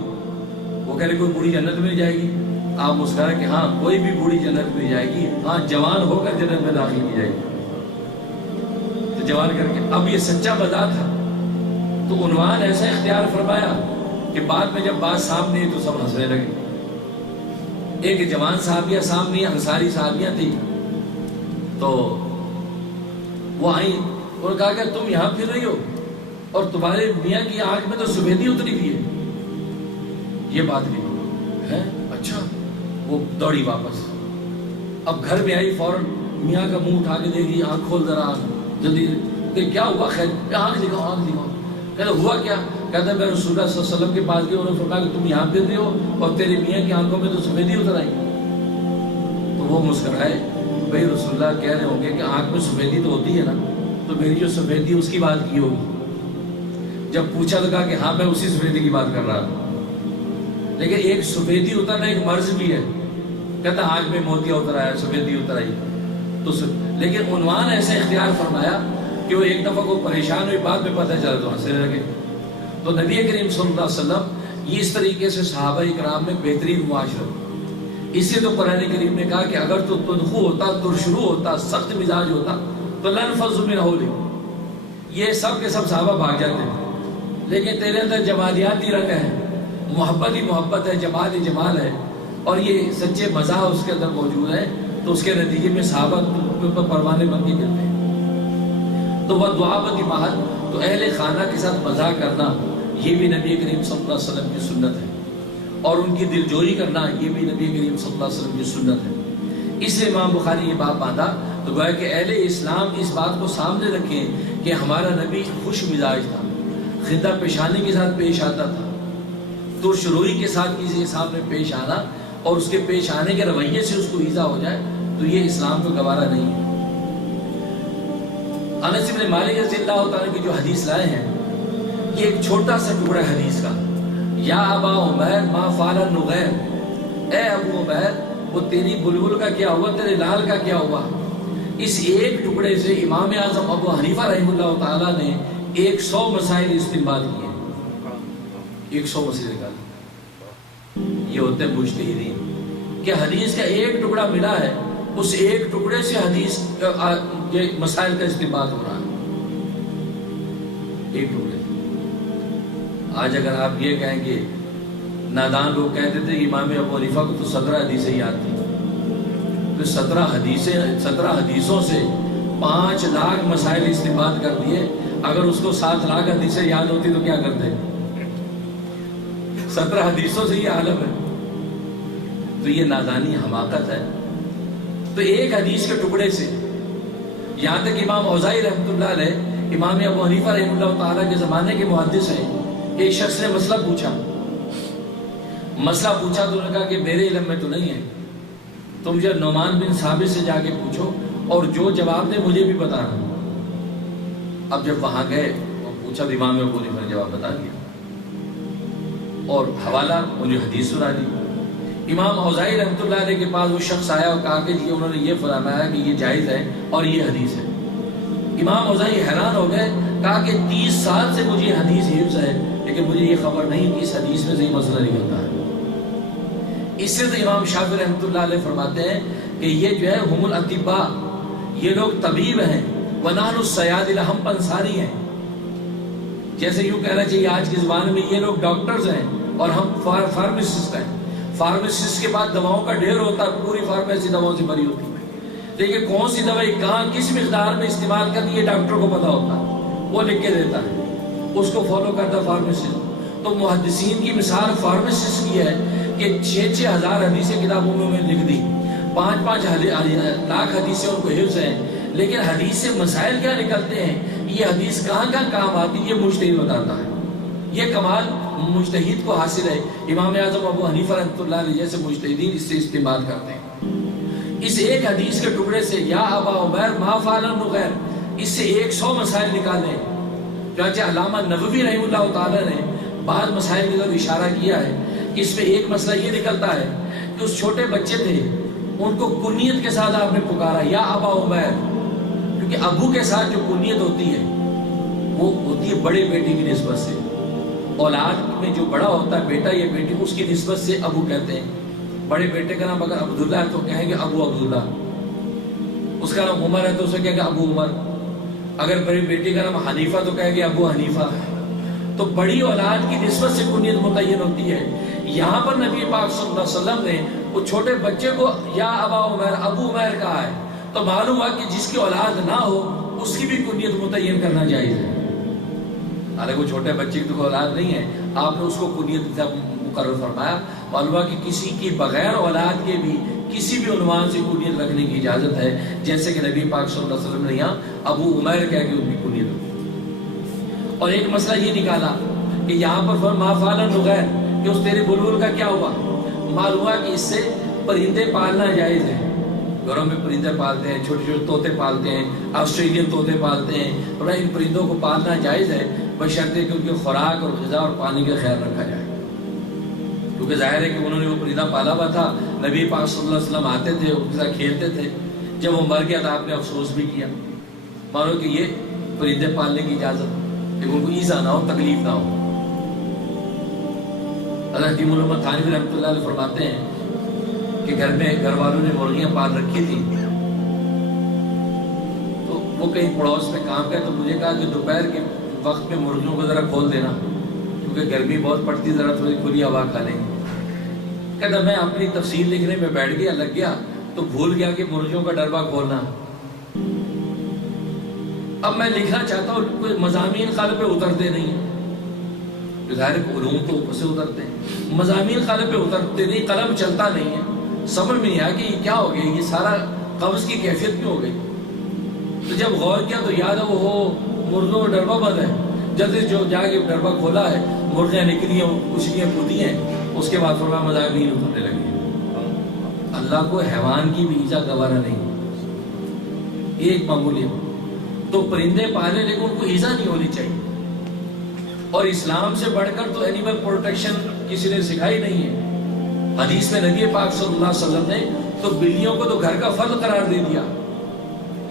وہ کہہ رہے کوئی بوڑھی جنت میں جائے گی؟ آپ مسکرائے کہ ہاں کوئی بھی بوڑھی جنت میں جائے گی، ہاں جوان ہو کر جنت میں داخل کی جائے گی. تو جوان کر کے اب یہ سچا مزاح تھا. تو عنوان ایسا اختیار فرمایا کہ بعد میں جب بات سامنے تو سب ہنسنے لگے. ایک جوان صحابیہ سامنے انصاری صحابیاں تھی، تو وہ آئیں اور کہا کہ تم یہاں پھر رہی ہو اور تمہارے میاں کی آنکھ میں تو سفیدی اتری ہوئی ہے. یہ بات نہیں ہے. اچھا. وہ دوڑی واپس. اب گھر میں آئی، فوراً میاں کا منہ اٹھا کے دے گی، آنکھ کھول ذرا جلدی. کہ کیا ہوا؟ خیر آنکھ دکھاؤ، آنکھ دکھاؤ. کہتا ہوا کیا؟ کہتا میں رسول اللہ صلی اللہ علیہ وسلم کے پاس گیا، انہوں نے فرمایا کہ تم یہاں پھر رہے ہو اور تیرے میاں کی آنکھوں میں تو سفیدی اتر آئی. تو وہ مسکرائے، بھائی رسول اللہ کہہ رہے ہوں گے کہ آنکھ میں سفیدی تو ہوتی ہے نا، تو میری جو سفیدی اس کی بات کی ہوگی۔ جب پوچھا تو کہا کہ ہاں میں اسی سفیدی کی بات کر رہا ہوں، لیکن ایک سفیدی اترنا ایک مرض بھی ہے، کہتا آنکھ میں موتیا اتر آیا، سفیدی اتر آئی، تو لیکن عنوان ایسے اختیار فرمایا کہ وہ ایک دفعہ کو پریشان ہوئی، بعد میں پتہ چلا تو ہنسنے لگے۔ تو نبی کریم صلی اللہ علیہ وسلم یہ اس طریقے سے صحابہ اکرام میں بہترین معاشرت، اس لیے تو قرآن کریم نے کہا کہ اگر تو تنخو ہوتا، ترشرو ہوتا، سخت مزاج ہوتا تو لنفضوا من حولک، یہ سب کے سب صحابہ بھاگ جاتے ہیں، لیکن تیرے اندر جمالیاتی رنگ ہے، محبت ہی محبت ہے، جمال ہی جمال ہے، اور یہ سچے مزاح اس کے اندر موجود ہے، تو اس کے نتیجے میں صحابہ پروانے بن کے گرتے ہیں۔ تو وہ دعابتی محل، تو اہل خانہ کے ساتھ مزاح کرنا یہ بھی نبی کریم صلی اللہ علیہ وسلم کی سنت ہے، اور ان کی دلجوئی کرنا یہ بھی نبی کریم صلی اللہ علیہ وسلم کی سنت ہے۔ اس لیے امام بخاری یہ باب باندھا، تو گویا کہ اہل اسلام اس بات کو سامنے رکھیں کہ ہمارا نبی خوش مزاج تھا، خندہ پیشانی کے ساتھ پیش آتا تھا، ترش روئی کے ساتھ کسی کے سامنے پیش آنا اور اس کے پیش آنے کے رویے سے اس کو ایذا ہو جائے تو یہ اسلام کو گوارا نہیں ہے۔ انس بن مالک رضی اللہ تعالیٰ کی جو حدیث لائے ہیں، یہ ایک چھوٹا سا ٹکڑا حدیث کا، یا ابا عمیر ما فعل النغیر، اے ابو عمیر وہ تیری بلبل کا کیا ہوا، تیرے لال کا کیا ہوا۔ اس ایک ٹکڑے سے امام اعظم ابو حنیفہ رحمہ اللہ تعالیٰ نے 100 مسائل استنباط کیے، 100 مسائل نکالے۔ یہ ہوتے ہیں مجتہدین کہ حدیث کا ایک ٹکڑا ملا ہے، اس ایک ٹکڑے سے حدیث کے مسائل کا استنباط ہو رہا ہے، ایک ٹکڑے۔ آج اگر آپ یہ کہیں کہ نادان لوگ کہتے تھے امام ابو حنیفہ کو تو 17 حدیثیں یاد تھی، تو 17 حدیثوں سے 5 لاکھ مسائل استنباط کر دیے، اگر اس کو 7 لاکھ حدیثیں یاد ہوتی تو کیا کرتے؟ 17 حدیثوں سے یہ عالم ہے، تو یہ نادانی حماقت ہے۔ تو ایک حدیث کے ٹکڑے سے، یہاں تک امام اوزاعی رحمۃ اللہ علیہ امام ابو حنیفہ رحمۃ اللہ تعالیٰ کے زمانے کے محدث ہیں، ایک شخص نے مسئلہ پوچھا تو انہوں نے کہا کہ میرے علم میں تو نہیں ہے، تم مجھے نعمان بن ثابت سے جا کے پوچھو، اور جو جواب دے مجھے بھی بتانا۔ اب جب وہاں گئے اور پوچھا تو امام ابو حنیفہ نے جواب بتا دیا، اور حوالہ مجھے حدیث سنا دی۔ امام اوزاعی رحمۃ اللہ علیہ کے پاس وہ شخص آیا اور کہا کہ یہ انہوں نے یہ فرمایا کہ یہ جائز ہے اور یہ حدیث ہے۔ امام اوزاعی حیران ہو گئے، کہا کہ 30 سال سے مجھے حدیث حفظ ہے، لیکن مجھے یہ خبر نہیں کہ اس حدیث میں سے یہ مسئلہ نکلتا ہے۔ اس سے تو امام شافعی رحمۃ اللہ علیہ فرماتے ہیں کہ یہ جو ہے ہم الاطباء، یہ لوگ طبیب ہیں، ونحن الصیادلہ، ہم پنساری ہیں۔ جیسے یوں کہنا چاہیے آج کے زمانے میں یہ لوگ ڈاکٹرز ہیں اور ہم فارماسسٹ ہیں۔ فارماسسٹ کے بعد دواؤں کا ڈھیر ہوتا ہے، پوری فارمیسی دواؤں سے بھری ہوتی ہے، لیکن کون سی دوائی کہاں کس مقدار میں استعمال کرنی ہے ڈاکٹر کو پتا ہوتا ہے، وہ لکھ کے دیتا ہے، اس کو فالو کرتا فارماسسٹ۔ تو محدثین کی مثال فارماسسٹ کی ہے کہ 6-6 ہزار حدیثیں کتابوں میں لکھ دی، 5-5 لاکھ حدیثیں ان کو حفظ ہیں، لیکن حدیث سے مسائل کیا نکلتے ہیں، یہ حدیث کہاں کہاں کام آتی ہے، یہ مجتہد بتاتا ہے۔ یہ کمال مجتہد کو حاصل ہے۔ امام اعظم ابو حنیفہ رحمۃ اللہ علیہ جیسے مجتہدین اس سے استنباط کرتے ہیں۔ اس ایک حدیث کے ٹکڑے سے یا ابا عمیر ما فعل النغیر، اس سے 100 مسائل نکالے۔ چنانچہ علامہ نووی رحمہ اللہ تعالی نے بعض مسائل کی طرف اشارہ کیا ہے۔ اس میں ایک مسئلہ یہ نکلتا ہے کہ اس چھوٹے بچے تھے، ان کو کنیت کے ساتھ آپ نے پکارا یا ابا عمیر، کیونکہ ابو کے ساتھ جو کنیت ہوتی ہے وہ ہوتی ہے بڑے بیٹے کی نسبت سے، اولاد میں جو بڑا ہوتا ہے بیٹا یا بیٹی اس کی نسبت سے ابو کہتے ہیں۔ بڑے بیٹے کا نام اگر عبداللہ ہے تو کہیں گے ابو عبداللہ، اس کا نام عمر ہے تو اسے کہیں گے ابو عمر، اگر بڑی بیٹی کا نام حنیفہ تو کہیں گے ابو حنیفہ۔ تو بڑی اولاد کی نسبت سے کنیت متعین ہوتی ہے۔ یہاں پر نبی پاک صلی اللہ علیہ وسلم نے وہ چھوٹے بچے کو یا ابا عمیر ابو عمیر کہا ہے، تو معلوم ہوا کہ جس کی اولاد نہ ہو اس کی بھی کنیت متعین کرنا جائز ہے۔ حالانکہ وہ چھوٹے بچے کی تو اولاد نہیں ہے، آپ نے اس کو کنیت مقرر فرمایا۔ معلوم ہوا کہ کسی کی بغیر اولاد کے بھی کسی بھی عنوان سے کنیت رکھنے کی اجازت ہے، جیسے کہ نبی پاک صلی اللہ علیہ وسلم نے یہاں ابو عمیر کہہ کے ان کی کنیت رکھی۔ اور ایک مسئلہ یہ نکالا کہ یہاں پر ما فعل النغیر، کہ اس تیرے بلبل کا کیا ہوا۔ معلوم ہوا کہ اس سے پرندے پالنا جائز ہے، گھروں میں پرندے پالتے ہیں، چھوٹے چھوٹے طوطے پالتے ہیں، آسٹریلین طوطے پالتے ہیں، اور ان پرندوں کو پالنا جائز ہے بشرطے کہ ان کی خوراک اور غذا اور پانی کا خیال رکھا جائے، کیونکہ ظاہر ہے کہ انہوں نے وہ پرندہ پالا ہوا تھا، نبی پاک صلی اللہ علیہ وسلم آتے تھے، ان کے ساتھ کھیلتے تھے، جب وہ مر گیا تو آپ نے افسوس بھی کیا، مانو کہ یہ پرندے پالنے کی اجازت، لیکن ان کو ایزا نہ ہو، تکلیف نہ ہو۔ حضرت حکیم الامت تھانوی رحمۃ اللہ علیہ فرماتے ہیں کہ گھر والوں نے مرغیاں پال رکھی تھیں، تو وہ کہیں پڑوس میں کام کرے تو مجھے کہا کہ دوپہر کے وقت میں مرغیوں کو ذرا کھول دینا، کیونکہ گرمی بہت پڑتی، ذرا تھوڑی کھلی ہوا کھا لیں گے۔ کہتا میں اپنی تفسیر لکھنے میں بیٹھ گیا، لگ گیا تو بھول گیا کہ مرغیوں کا ڈربہ کھولنا۔ اب میں لکھنا چاہتا ہوں، کوئی مضامین قلم پہ اترتے نہیں ہیں، ظاہر علوم تو اوپر سے اترتے ہیں، مضامین قلم پہ اترتے نہیں، قلم چلتا نہیں ہے، سمجھ میں نہیں آیا کہ یہ کیا ہو گیا، یہ سارا قبض کی کیفیت کیوں ہو گئی۔ تو جب غور کیا تو یاد ہے وہ مرغوں کا ڈربہ بند ہے، جلدی جو جا کے ڈربہ کھولا ہے، مرغیاں نکلی ہیں، اچھلیاں کودی ہیں، اس کے بعد فرمایا مضامین اترنے لگے۔ اللہ کو حیوان کی بھی ایزا گوارا نہیں، یہ ایک معمولی ہے۔ تو پرندے پالے لیکن ان کو ایزا نہیں ہونی چاہیے، اور اسلام سے بڑھ کر تو اینیمل پروٹیکشن کسی نے سکھائی نہیں ہے۔ حدیث میں نبی پاک صلی اللہ علیہ وسلم نے تو بلیوں کو تو گھر کا فرد قرار دے دیا،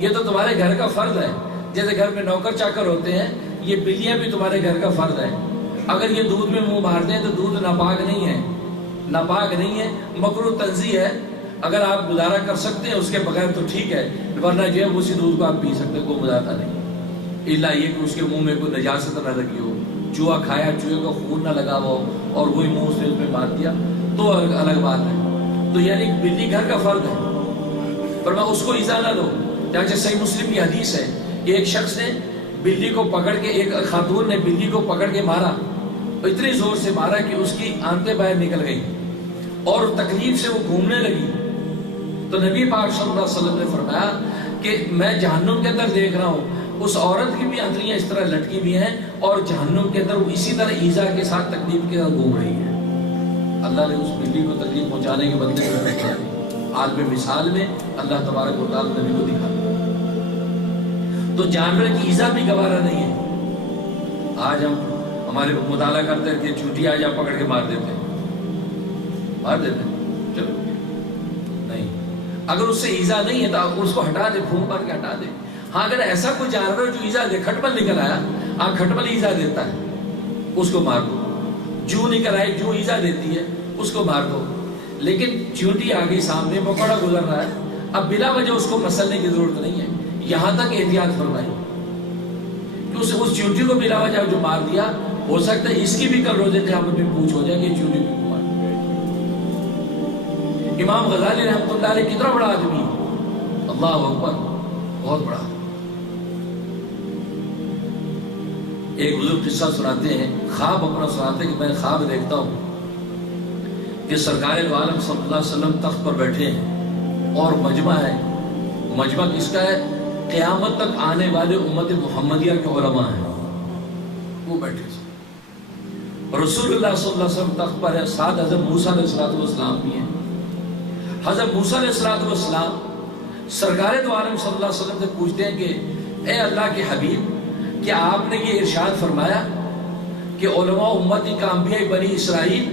یہ تو تمہارے گھر کا فرد ہے، جیسے گھر میں نوکر چاکر ہوتے ہیں، یہ بلیاں بھی تمہارے گھر کا فرد ہے۔ اگر یہ دودھ میں منہ مار دیں تو دودھ ناپاک نہیں ہے، ناپاک نہیں ہے، مکروہ تنزیہ ہے، اگر آپ گزارا کر سکتے ہیں اس کے بغیر تو ٹھیک ہے، ورنہ جو ہے اسی دودھ کو آپ پی سکتے ہیں، کوئی مزاحمہ نہیں، الا یہ کہ اس کے منہ میں کوئی نجاست نہ لگی ہو، چوہا کھایا، چوہے کا خون نہ لگا ہو اور وہی منہ سے اس میں مار دیا تو الگ بات ہے۔ تو یعنی بلی گھر کا فرد ہے، پر میں اس کو ایزا نہ دو۔ جیسے صحیح مسلم کی حدیث ہے کہ ایک شخص نے بلی کو پکڑ کے، ایک خاتون نے بلی کو پکڑ کے مارا، اتنی زور سے مارا کہ اس کی آنتیں باہر نکل گئی اور تکلیف سے وہ گھومنے لگی۔ تو نبی پاک صلی اللہ علیہ وسلم نے فرمایا کہ میں جہنم کے اندر دیکھ رہا ہوں اس عورت کی بھی آنتڑیاں اس طرح لٹکی ہوئی ہیں اور جہنم کے اندر وہ اسی طرح ایزا کے ساتھ تکلیف کے ساتھ گھوم رہی ہے۔ اللہ نے اس بلی کو تکلیف پہنچانے کے بدلے میں رکھا، عالم مثال میں اللہ تبارک و تعالی نبی کو دکھا۔ تو جانور کی ایزا بھی گوارا نہیں ہے۔ آج ہم ہمارے مطالعہ کرتے ہیں کہ چونٹی آ جا پکڑ کے مار دیتے چلو نہیں، اگر اس سے ایزا نہیں ہے تو اس کو ہٹا دے، پھونک مار کے ہٹا دے۔ ہاں اگر ایسا کوئی جانور جو ایزا دے، کھٹمل نکل آیا، ہاں کھٹمل ایزا دیتا ہے، اس کو مار دو۔ جو نکل آئی، جو ایزا دیتی ہے اس کو مار دو، لیکن چونٹی آ گئی سامنے، مکوڑا گزر رہا ہے، اب بلا وجہ اس کو مسلنے کی ضرورت نہیں ہے، یہاں تک احتیاط فرمائی کہ اس چونٹی کو بلا وجہ جو مار دیا، ہو سکتا ہے اس کی بھی کل روزے قیامت میں پوچھ ہو جائے کہ چونٹی کو مار۔ امام غزالی رحمۃ اللہ علیہ کتنا بڑا آدمی، اللہ اکبر، بہت بڑا۔ ایک بزرگ قصہ سناتے ہیں، خواب اپنا سناتے ہیں کہ میں خواب دیکھتا ہوں کہ سرکار دو عالم صلی اللہ علیہ وسلم تخت پر بیٹھے ہیں اور مجمع ہے۔ مجمع کس کا ہے؟ قیامت تک آنے والے امت محمدیہ کے علماء ہیں، وہ بیٹھے ہیں۔ رسول اللہ صلی اللہ علیہ وسلم تخت پر ہے، ساتھ حضرت موسیٰ علیہ السلام بھی ہیں۔ حضرت موسیٰ علیہ السلام سرکار دو عالم صلی اللہ علیہ وسلم سے پوچھتے ہیں کہ اے اللہ کے حبیب، کیا آپ نے یہ ارشاد فرمایا کہ علماء امتی کا انبیاء بنی اسرائیل،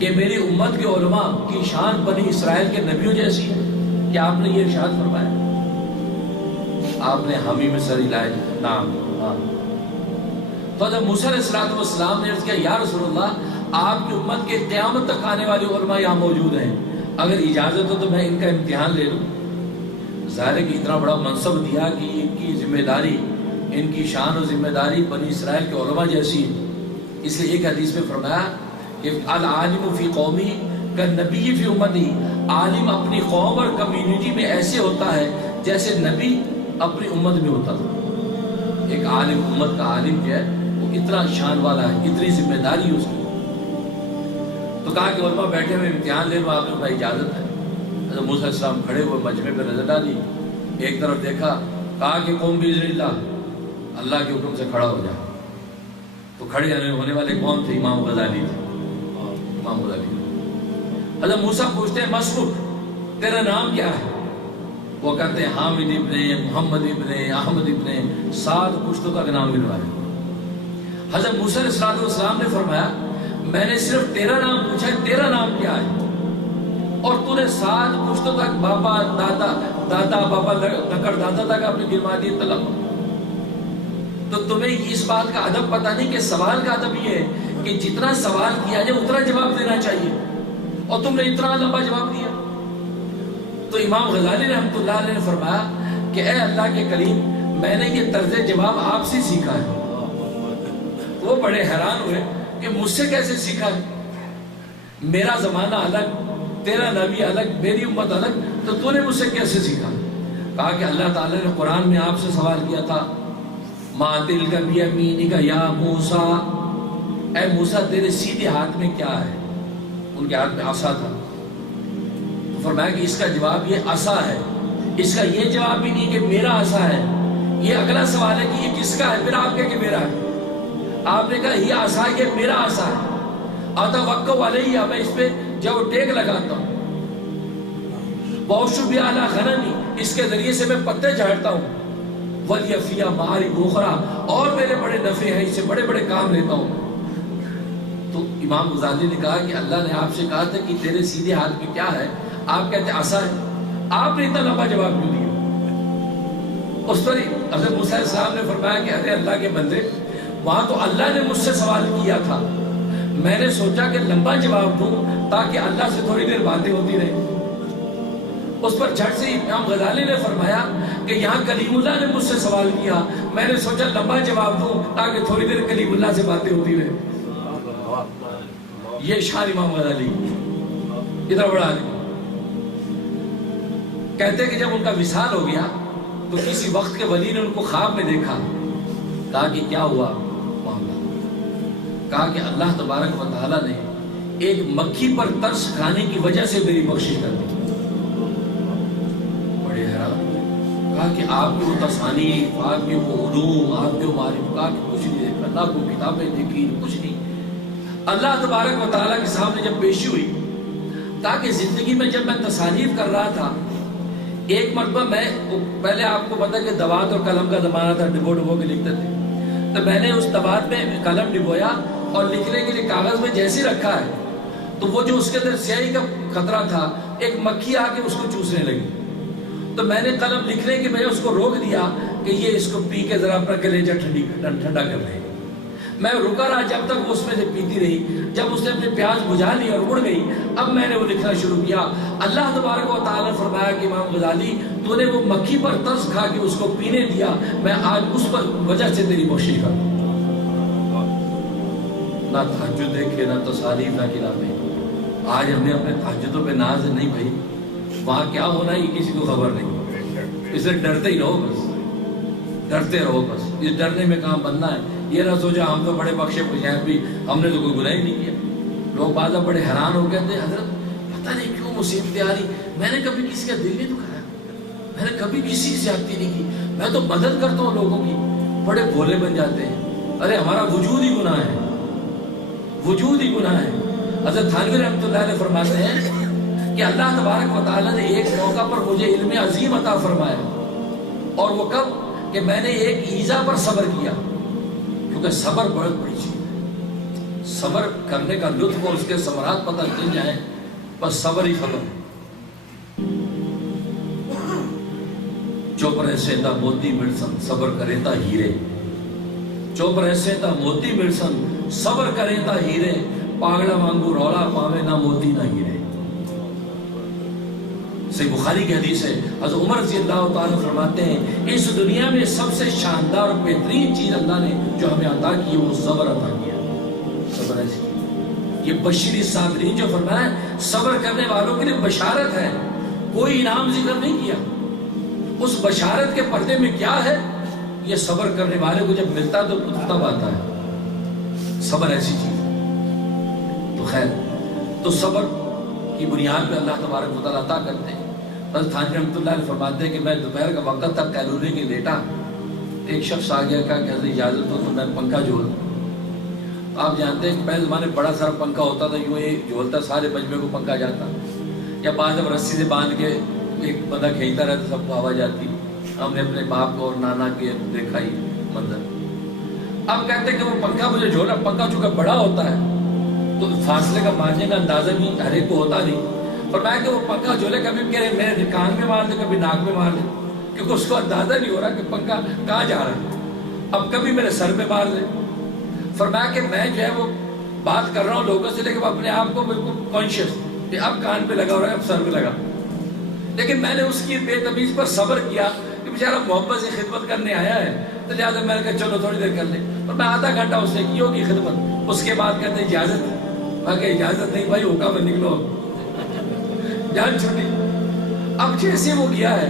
کہ میری امت کے علماء کی شان بنی اسرائیل کے نبیوں جیسی ہے؟ کیا آپ نے یہ ارشاد فرمایا؟ آپ نے حامی میں سر ہلائے، نعم، ہاں۔ تو حضرت موسیٰ علیہ السلام نے عرض کیا یا رسول اللہ، آپ کی امت کے قیامت تک آنے والے علماء یہاں موجود ہیں، اگر اجازت ہو تو میں ان کا امتحان لے لوں۔ ظاہر ہے کہ اتنا بڑا منصب دیا کہ ان کی ذمہ داری، ان کی شان و ذمہ داری بنی اسرائیل کے علماء جیسی ہے۔ اس لیے ایک حدیث میں فرمایا کہ العالم فی قومی کالنبی فی امتی، عالم اپنی قوم اور کمیونٹی میں ایسے ہوتا ہے جیسے نبی اپنی امت میں ہوتا تھا۔ ایک عالم، امت کا عالم جو ہے وہ اتنا شان والا ہے، اتنی ذمہ داری ہے اس کی۔ تو کہا کہ علماء بیٹھے ہوئے امتحان لے لو، آپ نے بھائی اجازت ہے۔ حضرت موسیٰ علیہ السلام کھڑے ہوئے مجمع پہ نظر ڈالی، ایک طرف دیکھا، کہا کہ قوم باذن اللہ کے حکم سے کھڑا ہو جائے۔ تو کھڑے ہونے والے کون تھے؟ امام غزالی تھے، امام غزالی۔ حضرت موسیٰ پوچھتے ہیں مسعود، تیرا نام کیا ہے؟ وہ کہتے ہیں حامد ابن محمد ابن احمد ابن 7 پشتوں کا نام گنوایا۔ حضرت موسیٰ علیہ السلام نے فرمایا میں نے صرف تیرا نام پوچھا ہے، تیرا نام کیا ہے؟ اور تو نے 7 پشتوں تک بابا دادا بابا لکڑ دادا تک اپنے گنوا دیے طلب۔ تو تمہیں اس بات کا ادب پتہ نہیں کہ سوال کا ادب یہ ہے کہ جتنا سوال کیا جائے اتنا جواب دینا چاہیے، اور تم نے اتنا لمبا جواب دیا۔ تو امام غزالی رحمۃ اللہ علیہ نے فرمایا کہ اے اللہ کے کریم، میں نے یہ طرز جواب آپ سے سیکھا ہے۔ وہ بڑے حیران ہوئے کہ مجھ سے کیسے سیکھا ہے؟ میرا زمانہ الگ، تیرا نبی الگ، میری امت الگ، تو نے مجھ سے کیسے سیکھا؟ کہا کہ اللہ تعالیٰ نے قرآن میں آپ سے سوال کیا تھا، ما تلک بیمینک یا موسیٰ، اے موسیٰ تیرے سیدھے ہاتھ میں کیا ہے؟ ان کے ہاتھ میں عصا تھا۔ تو فرمایا کہ اس کا جواب یہ عصا ہے، اس کا یہ جواب بھی نہیں کہ میرا عصا ہے۔ یہ اگلا سوال ہے کہ یہ کس کا ہے؟ پھر آپ کہا کہ میرا ہے۔ آپ نے کہا یہ عصا، یہ میرا عصا ہے، اتوکل علیہ، میں اس پہ جب ٹیک لگاتا ہوں، واشرب علی غنمی، اس کے ذریعے سے میں پتے جھاڑتا ہوں، ولی فیہا معارب اخری، اور میرے بڑے نفع ہیں، اس سے بڑے بڑے کام لیتا ہوں۔ تو امام غزالی نے کہا کہ اللہ نے آپ سے کہا تھا کہ تیرے سیدھے ہاتھ میں کیا ہے؟ آپ کہتے عصا ہے۔ آپ نے اتنا لمبا جواب کیوں دیا؟ اس پر حضرت موسیٰ علیہ السلام نے فرمایا کہ ارے اللہ کے بندے، وہاں تو اللہ نے مجھ سے سوال کیا تھا، میں نے سوچا کہ لمبا جواب دوں تاکہ اللہ سے تھوڑی دیر باتیں ہوتی رہیں۔ اس پر جھٹ سے امام غزالی نے فرمایا کہ یہاں کلیم اللہ نے مجھ سے سوال کیا، میں نے سوچا لمبا جواب دوں تاکہ تھوڑی دیر کلیم اللہ سے باتیں ہوتی رہیں۔ یہ شان امام غزالی، اتنا بڑا عالم۔ کہتے کہ جب ان کا وصال ہو گیا تو کسی وقت کے ولی نے ان کو خواب میں دیکھا، کہا کہ کیا ہوا معاملہ؟ کہا کہ اللہ تبارک و تعالیٰ نے ایک مکھی پر ترس کھانے کی وجہ سے میری بخشش کر دی۔ بڑے حیران، کہا کہ آپ کی وہ تصانیف، آپ کے وہ علوم، آپ کے وہ معارف، کہا کہ کچھ نہیں دیکھا، نہ کوئی کتابیں دیکھی، کچھ نہیں۔ اللہ تبارک و تعالیٰ کے سامنے جب پیشی ہوئی، کہا کہ زندگی میں جب میں تصانیف کر رہا تھا، ایک مرتبہ میں، پہلے آپ کو پتا کہ دوات اور قلم کا زمانہ تھا، ڈبو ڈبو کے لکھتے تھے، تو میں نے اس دوات میں قلم ڈبویا اور لکھنے کے لیے کاغذ میں جیسے رکھا ہے تو وہ جو اس کے اندر سیاہی کا خطرہ تھا، ایک مکھی آ کے اس کو چوسنے لگی۔ تو میں نے قلم لکھنے کے بجائے اس کو روک دیا کہ یہ اس کو پی کے ذرا اپنا کلیجہ ٹھنڈا کر لے۔ میں رکا رہا جب تک وہ اس میں سے پیتی رہی، جب اس نے اپنے پیاس بجھا لی اور اڑ گئی، اب میں نے وہ لکھنا شروع کیا۔ اللہ تبارک و تعالیٰ فرمایا کہ امام غزالی، تو نے وہ مکھی پر ترس کھا کے اس کو پینے دیا، میں آج اس پر وجہ سے تیری بخشش کروں۔ نہ تہجد دیکھے، نہ تصاریف، نہ کتابیں۔ آج ہم نے اپنے تہجدوں پہ ناز نہیں بھائی، وہاں کیا ہونا ہے یہ کسی کو خبر نہیں، اسے ڈرتے ہی رہو، بس ڈرتے رہو، بس اس ڈرنے میں کام بننا ہے۔ یہ نہ سوچا ہم تو بڑے بخشے شاید بھی ہم نے تو کوئی گناہ ہی نہیں کیا۔ لوگ بعض بڑے حیران ہو گئے تھے، حضرت پتہ نہیں کیوں مصیبتیں آ رہی، میں نے کبھی کسی کا دل نہیں دکھایا، میں نے کبھی کسی کی زیادتی نہیں کی، میں تو مدد کرتا ہوں لوگوں کی۔ بڑے بھولے بن جاتے ہیں، ارے ہمارا وجود ہی گناہ ہے، وجود ہی گناہ ہے۔ حضرت تھانوی رحمۃ اللہ علیہ فرماتے ہیں کہ اللہ تبارک و تعالیٰ نے ایک موقع پر مجھے علم عظیم عطا فرمایا، اور وہ کب کہ میں نے ایک ایذا پر صبر کیا، کیونکہ صبر بہت بڑی چیز ہے، صبر کرنے کا لطف اور اس کے ثمرات پتہ چل جائیں، بس صبر ہی خبر ہے۔ چوپ رہے تا موتی مرسن صبر کرے تا ہیرے، چوپ رہے تا موتی مرسن صبر کرے تا ہیرے، پاگڑا مانگو رولا پاوے نہ موتی نہ ہیرے۔ صحیح بخاری کی حدیث ہے، حضرت عمر رضی اللہ تعالیٰ فرماتے ہیں اس دنیا میں سب سے شاندار اور بہترین چیز اللہ نے جو ہمیں عطا کی وہ صبر عطا کیا۔ صبر ایسی یہ بشیر صابرین جو فرمایا ہے، صبر کرنے والوں کے لیے بشارت ہے، کوئی انعام ذکر نہیں کیا۔ اس بشارت کے پردے میں کیا ہے؟ یہ صبر کرنے والے کو جب ملتا ہے تو تب آتا ہے۔ صبر ایسی چیز ہے۔ تو خیر، تو صبر کی بنیاد پہ اللہ تبارک و تعالیٰ عطا کرتے ہیں۔ حضرت تھانوی رحمۃ اللہ علیہ فرماتے ہیں کہ میں دوپہر کا وقت تک کیلوری کے لیٹا، ایک شخص آ گیا، کہا کہ حضرت اجازت ہو تو میں پنکھا جھول دوں۔ آپ جانتے ہیں کہ پہلے زمانے بڑا سارا پنکھا ہوتا تھا، یوں ہی جھولتا سارے مجمع کو پنکھا جاتا، یا بعض اب رسی سے باندھ کے ایک بندہ کھینچتا رہتا سب کو آواز آتی. ہم نے اپنے باپ کو اور نانا کے دیکھا ہی منظر. اب کہتے ہیں کہ وہ پنکھا مجھے جھولا, پنکھا چونکہ بڑا ہوتا ہے تو فاصلے کا مارنے کا اندازہ بھی ہر ایک کو ہوتا نہیں. اور میں کہ وہ پنکھا جھولے کبھی کہہ رہے میرے کان میں مار دے, کبھی ناک میں مار دے, کیونکہ اس کو اندازہ نہیں ہو رہا کہ پنکھا کہاں جا رہا ہے. اب کبھی میرے سر میں مار دے. فرمایا کہ میں جو ہے وہ بات کر رہا ہوں لوگوں سے, لیکن اپنے آپ کو بالکل کانشیس کہ اب کان پہ لگا ہو رہا ہے, اب سر پہ لگا. لیکن میں نے اس کی بے تمیز پر صبر کیا کہ بیچارہ محبت سے خدمت کرنے آیا ہے, تو لہٰذا میں نے کہا چلو تھوڑی دیر کر لیں. اور میں آدھا گھنٹہ اس نے کی ہوگی خدمت. اس کے بعد کہتے ہیں اجازت. میں کہ اجازت نہیں بھائی, ہوکا میں نکلو, جان چھوٹی. اب جیسے وہ گیا ہے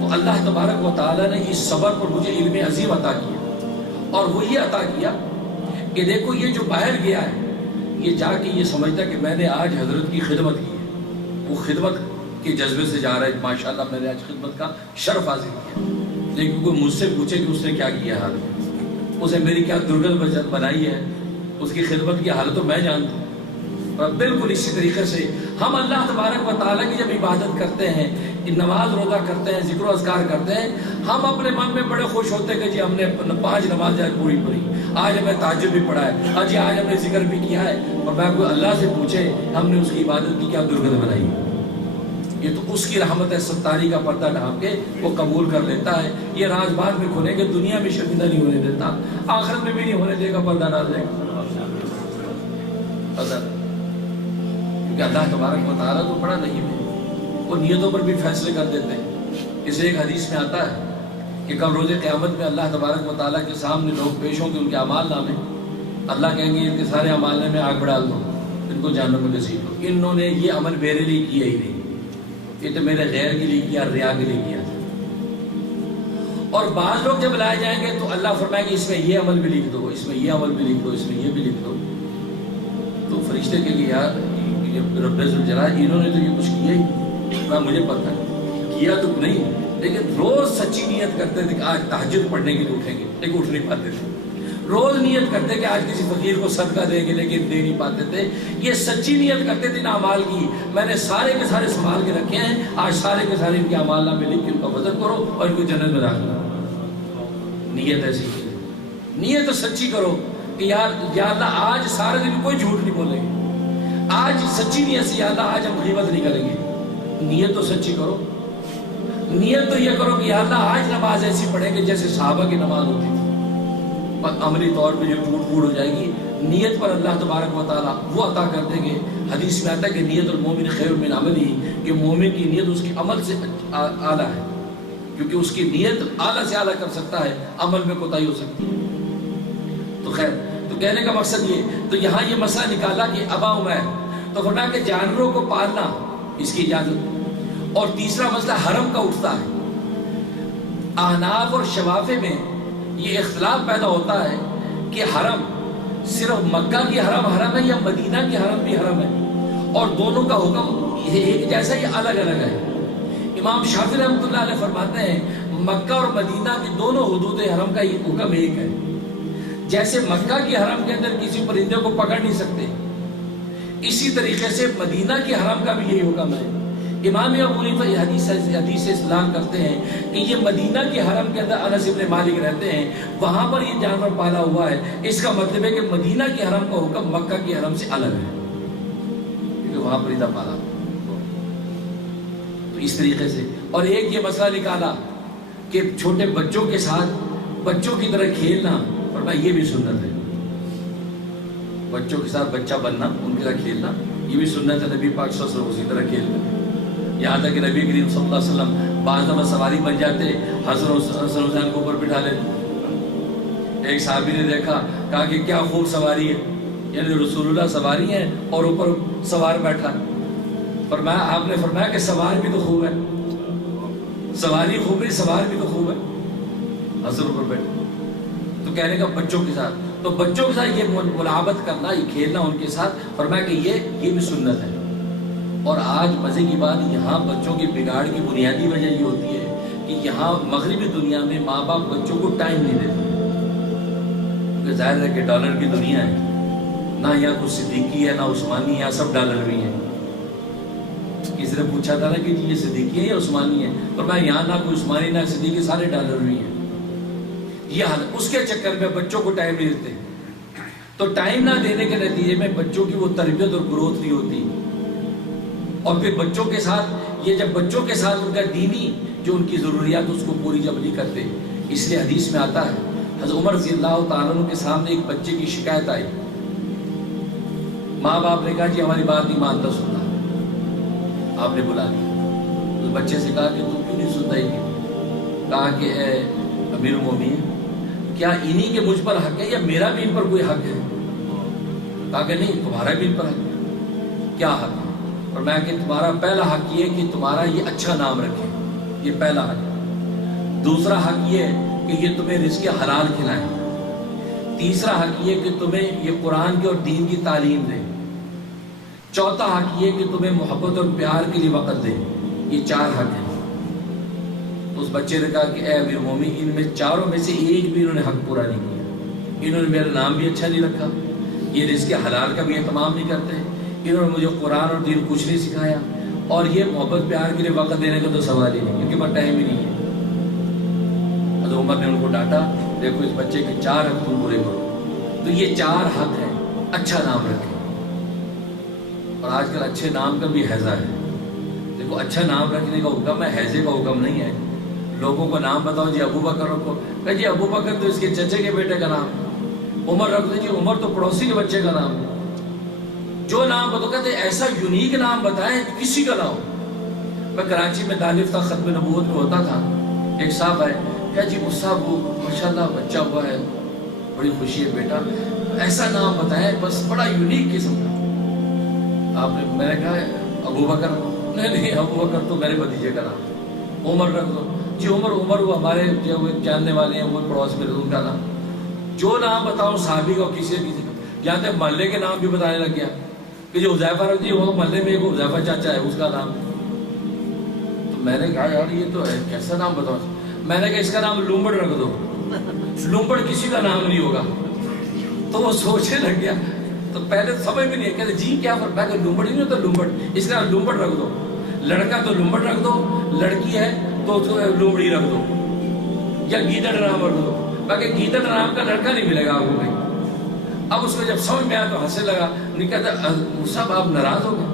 تو اللہ تبارک و تعالیٰ نے اس صبر پر مجھے علم عظیم عطا کیا. اور وہ یہ عطا کیا کہ دیکھو یہ جو باہر گیا ہے یہ جا کے یہ سمجھتا کہ میں نے آج حضرت کی خدمت کی ہے. وہ خدمت کے جذبے سے جا رہا ہے, ماشاءاللہ میں نے آج خدمت کا شرف حاصل کیا. لیکن کوئی مجھ سے پوچھے کہ اس نے کیا کیا حال, اسے میری کیا درگل بنائی ہے, اس کی خدمت کی حالت تو میں جانتا ہوں. اور بالکل اسی طریقے سے ہم اللہ تبارک و تعالیٰ کی جب عبادت کرتے ہیں, نماز روزہ کرتے ہیں, ذکر و اذکار کرتے ہیں, ہم اپنے من میں بڑے خوش ہوتے ہیں کہ جی ہم نے 5 نماز آج پوری پڑھی, آج ہمیں تہجد بھی پڑھا ہے, آج ہم نے ذکر بھی کیا ہے. اور میں کوئی اللہ سے پوچھے ہم نے اس کی عبادت کی کیا درگت بنائی, یہ تو اس کی رحمت ہے, ستاری کا پردہ ڈھانپ کے وہ قبول کر لیتا ہے. یہ راز بعد میں کھلے گے, دنیا میں شرمندہ نہیں ہونے دیتا, آخرت میں بھی نہیں ہونے دے گا, پردہ ڈال دے گا. کیونکہ اللہ تبارک و تعالیٰ تو بڑا نہیں ہے, وہ نیتوں پر بھی فیصلے کر دیتے ہیں. اس ایک حدیث میں آتا ہے کہ کل روز قیامت میں اللہ تبارک و تعالیٰ کے سامنے لوگ پیش ہوں گے, ان کے اعمال نامے, اللہ کہیں گے ان کے سارے اعمال نامے آگ میں ڈال دو, ان کو جہنم میں گھسیٹ دو. انہوں نے یہ عمل میرے لیے کیا ہی نہیں, یہ تو میرے غیر کے لیے کیا, ریا کے لیے کیا. اور بعض لوگ جب لائے جائیں گے تو اللہ فرمائے گا اس میں یہ عمل بھی لکھ دو, اس میں یہ عمل بھی لکھ دو, اس میں یہ بھی لکھ دو. تو فرشتے کہیں گے یار رب ذوالجلال انہوں نے تو یہ کچھ کیا ہی, میں مجھے پتہ ہے کیا تو نہیں, لیکن روز سچی نیت کرتے تھے کہ آج تہجد پڑھنے کے لیے اٹھیں گے, لیکن اٹھ نہیں پاتے تھے. روز نیت کرتے کہ آج کسی فقیر کو صدقہ دیں گے, لیکن دے نہیں پاتے تھے. یہ سچی نیت کرتے تھے نا اعمال کی, میں نے سارے کے سارے سنبھال کے رکھے ہیں, آج سارے کے سارے ان کے اعمال نامے لکھ کے ان کا وزن کرو اور ان کو جنت میں داخل کرو. نیت ایسی ہے, نیت سچی کرو کہ یا اللہ آج سارے دن کوئی جھوٹ نہیں بولیں گے, آج سچی نیت سے یا اللہ آج ہم غیبت نہیں کریں گے. نیت تو سچی کرو, نیت تو یہ کرو کہ یا اللہ آج نماز ایسی پڑھیں گے جیسے صحابہ کی نماز ہوتی تھی. عملی طور پہ جو ٹوٹ پھوٹ ہو جائے گی, نیت پر اللہ تبارک و تعالیٰ وہ عطا کر دیں گے. حدیث میں آتا ہے کہ نیت المومن خیر من عملی, کہ مومن کی نیت اس کے عمل سے اعلیٰ ہے, کیونکہ اس کی نیت اعلیٰ سے اعلیٰ کر سکتا ہے, عمل میں کوتاہی ہو سکتی ہے. تو خیر, تو کہنے کا مقصد یہ, تو یہاں یہ مسئلہ نکالا کہ ابا عمیر, تو فرمایا کہ جانوروں کو پالنا اس کی اجازت. اور تیسرا مسئلہ حرم کا اٹھتا ہے. احناف اور شوافع میں یہ اختلاف پیدا ہوتا ہے کہ حرم صرف مکہ کی حرم حرم ہے یا مدینہ کی حرم بھی حرم ہے, اور دونوں کا حکم ایک جیسا یہ الگ الگ ہے. امام شافعی رحمۃ اللہ علیہ فرماتے ہیں مکہ اور مدینہ کی دونوں حدود حرم کا یہ حکم ایک ہے. جیسے مکہ کی حرم کے اندر کسی پرندے کو پکڑ نہیں سکتے, اسی طریقے سے مدینہ کی حرم کا بھی یہی حکم ہے. امام ابو حنیفہ یہ حدیث سے استدلال کرتے ہیں کہ یہ مدینہ کی حرم کے اندر انس ابن مالک رہتے ہیں, وہاں پر یہ جانور پالا ہوا ہے. اس کا مطلب ہے کہ مدینہ کی حرم کا حکم مکہ کی حرم سے الگ ہے, کیونکہ وہاں پرندہ پالا. تو اس طریقے سے. اور ایک یہ مسئلہ نکالا کہ چھوٹے بچوں کے ساتھ بچوں کی طرح کھیلنا, فرمایا یہ بھی سنت ہے. بچوں کے ساتھ بچہ بننا, ان کے ساتھ کھیلنا, یہ بھی سنت ہے. نبی پاک صلی اللہ علیہ وسلم اسی طرح کھیلنا. یہاں تک کہ نبی کریم صلی اللہ علیہ وسلم بعض دفعہ سواری بن جاتے, حسن حسین کو اوپر بٹھا لیتے. ایک صحابی نے دیکھا, کہا کہ کیا خوب سواری ہے, یعنی رسول اللہ سواری ہیں اور اوپر سوار بیٹھا. فرمایا, آپ نے فرمایا کہ سوار بھی تو خوب ہے, سواری خوب ہے, سوار بھی تو خوب ہے, حسن اوپر بیٹھا. تو کہنے کا بچوں کے ساتھ, تو بچوں کے ساتھ یہ ملاعبت کرنا, یہ کھیلنا ان کے ساتھ, فرمایا کہ یہ بھی سنت ہے. اور آج مزے کی بات, یہاں بچوں کی بگاڑ کی بنیادی وجہ یہ ہوتی ہے کہ یہاں مغربی دنیا میں ماں باپ بچوں کو ٹائم نہیں دیتے, کیونکہ ظاہر ہے کہ ڈالر کی دنیا ہے, نہ یہاں کچھ صدیقی ہے نہ عثمانی, یہاں سب ڈالر بھی ہیں. کسی نے پوچھا تھا نا کہ جی یہ صدیقی ہے یا عثمانی ہے، اور میں یہاں نہ کوئی عثمانی نہ صدیقی، سارے ڈالر ہوئی ہیں. یہ حالت، اس کے چکر میں بچوں کو ٹائم نہیں دیتے، تو ٹائم نہ دینے کے نتیجے میں بچوں کی وہ تربیت اور گروتھ نہیں ہوتی. اور پھر بچوں کے ساتھ یہ جب بچوں کے ساتھ ان کا دینی جو ان کی ضروریات اس کو پوری جب نہیں کرتے، اس لیے حدیث میں آتا ہے حضرت عمر رضی اللہ تعالیٰ عنہ کے سامنے ایک بچے کی شکایت آئی. ماں باپ نے کہا جی ہماری بات نہیں مانتا سنتا. آپ نے بلا لیا، اس بچے سے کہا کہ تم کیوں نہیں سنتا ہی؟ کہا کہ اے امیر المومنین، کیا انہی کے مجھ پر حق ہے یا میرا بھی ان پر کوئی حق ہے؟ کہا کہ نہیں، تمہارا بھی ان پر حق ہے. کیا حق ہے؟ اور میں کہ تمہارا پہلا حق یہ کہ تمہارا یہ اچھا نام رکھے، یہ پہلا حق ہے. دوسرا حق یہ کہ یہ تمہیں رزق حلال کھلائیں. تیسرا حق یہ کہ تمہیں یہ قرآن کی اور دین کی تعلیم دے. چوتھا حق یہ کہ تمہیں محبت اور پیار کے لیے وقت دے. یہ 4 حق ہیں. اس بچے نے کہا کہ اے امیر مومن، ان میں چاروں میں سے ایک بھی انہوں نے حق پورا نہیں کیا. انہوں نے میرا نام بھی اچھا نہیں رکھا، یہ رزق حلال کا بھی اہتمام نہیں کرتے، انہوں نے مجھے قرآن اور دین کچھ نہیں سکھایا، اور یہ محبت پیار کے لیے وقت دینے کا تو سوال ہی نہیں، کیونکہ میں ٹائم ہی نہیں ہے. حضرت عمر نے ان کو ڈانٹا، دیکھو اس بچے کے 4 حق تم پورے کرو. تو یہ 4 حق ہیں. اچھا نام رکھیں. اور آج کل اچھے نام کا بھی حیضہ ہے. دیکھو اچھا نام رکھنے کا حکم ہے، حیضے کا حکم نہیں ہے. لوگوں کو نام بتاؤ جی ابو بکر رکھو، کہ جی ابو بکر تو اس کے چچے کے بیٹے کا نام ہے. عمر رکھ دو، جی عمر تو پڑوسی کے بچے کا نام ہے. جو نام بتاؤ کہتے ایسا یونیک نام بتائیں کسی کا نہ ہو. میں کراچی میں طالب تھا، ختم نبوت میں ہوتا تھا. ایک صاحب آئے، کیا جی صاحب وہ ماشاءاللہ بچہ ہوا ہے، بڑی خوشی ہے بیٹا، ایسا نام بتائیں بس بڑا یونیک قسم کا. آپ نے میں نے کہا ابو بکر؟ نہیں ابو بکر تو میرے بھتیجے کا نام ہے. عمر رکھ دو، جی عمر وہ ہمارے جو جاننے والے ہیں وہ پڑوس میں ان کا نام. جو نام بتاؤ صحابی کا کسی کا، یہاں تک محلے کے نام بھی بتانے لگ گیا کہ جو حذیفہ رکھ دی وہ محلے میں ایک حذیفہ چاچا ہے اس کا نام. تو میں نے کہا یار یہ تو ہے کیسا نام بتاؤ. میں نے کہا اس کا نام لومبڑ رکھ دو. لومبڑ کسی کا نام نہیں ہوگا. تو وہ سوچنے لگ گیا. تو پہلے سمجھ بھی نہیں، کہتے جی کیا فرق ہے، لومبڑ ہی نہیں ہوتا لومبڑ، اس کا لومبڑ رکھ دو. لڑکا تو لومبڑ رکھ دو، لڑکی ہے تو لومڑی رکھ دو، یا گیدڑ نام رکھ دو. باقی گیدڑ نام کا لڑکا نہیں ملے گا آپ کو کہیں. اب اس کو جب سمجھ میں آیا تو ہنسنے لگا. نہیں کہتا صاحب آپ ناراض ہو گئے.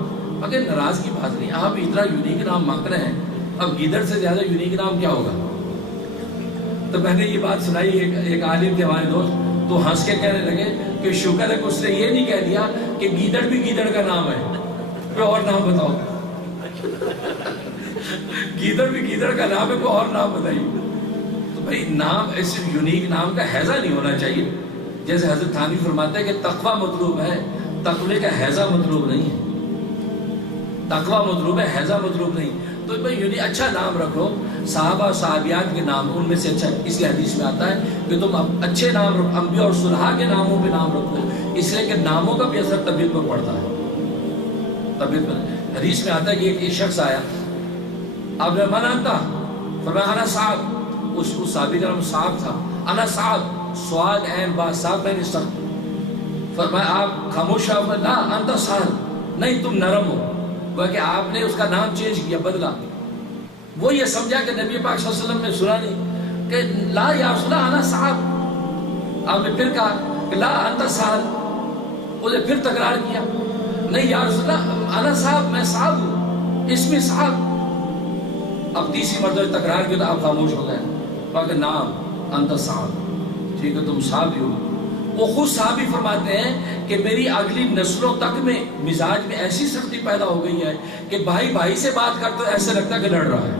اگر ناراض کی بات نہیں، آپ اتنا یونیک نام مانگ رہے ہیں، اب گیدڑ سے زیادہ یونیک نام کیا ہوگا. تو میں نے یہ بات سنائی، ایک عالم تھے ہمارے دوست، تو ہنس کے کہنے لگے کہ شکر ہے کہ اس نے یہ نہیں کہہ دیا کہ گیدڑ بھی گیدڑ کا نام ہے، کوئی اور نام بتاؤ. گیدڑ بھی گیدڑ کا نام ہے، کوئی اور نام بتائیے. تو بھائی نام ایسے یونیک نام کا حیضہ نہیں ہونا چاہیے. جیسے حضرت تھانوی فرماتے ہیں کہ تقویٰ مطلوب ہے، تقوی کا حیضہ مطلوب نہیں ہے. تقویٰ مطلوب ہے، حیضہ مطلوب نہیں. تو بھائی یونیک اچھا نام رکھو. صحابہ و صحابیات کے نام ان میں سے اچھا، اس لیے حدیث میں آتا ہے کہ تم اچھے نام رکھو. انبیاء اور صلحاء کے ناموں پہ نام رکھو، اس لیے کہ ناموں کا بھی اثر طبیعت پر پڑتا ہے. طبیعت پر حدیث میں آتا ہے کہ ایک شخص آیا، آپ نے من انتا، فرمایا انا سعد. اس صحابی کا نام سعد تھا. انا سعد، سعاد عین با، سعد میں نے سخت. فرمایا آپ خاموش ہو. لا انت سعد، نہیں تم نرم ہو. وہ کہ آپ نے اس کا نام چینج کیا، بدلا. وہ یہ سمجھا کہ نبی پاک صلی اللہ علیہ وسلم نے سنا نہیں کہ لا یا رسول اللہ انا سعد. آپ نے پھر کہا کہ لا انت سعد. اسے پھر تکرار کیا، نہیں یا رسول اللہ انا سعد، میں سعد ہوں، اسمی سعد. اب تیسری مرتبہ تکرار کیا تو آپ خاموش ہو گئے. کہ نام انت سعد، ٹھیک ہے تم صحابی ہو. وہ خود صحابی فرماتے ہیں کہ میری اگلی نسلوں تک میں مزاج میں ایسی سختی پیدا ہو گئی ہے کہ بھائی بھائی سے بات کرتے ایسے لگتا ہے کہ لڑ رہا ہے.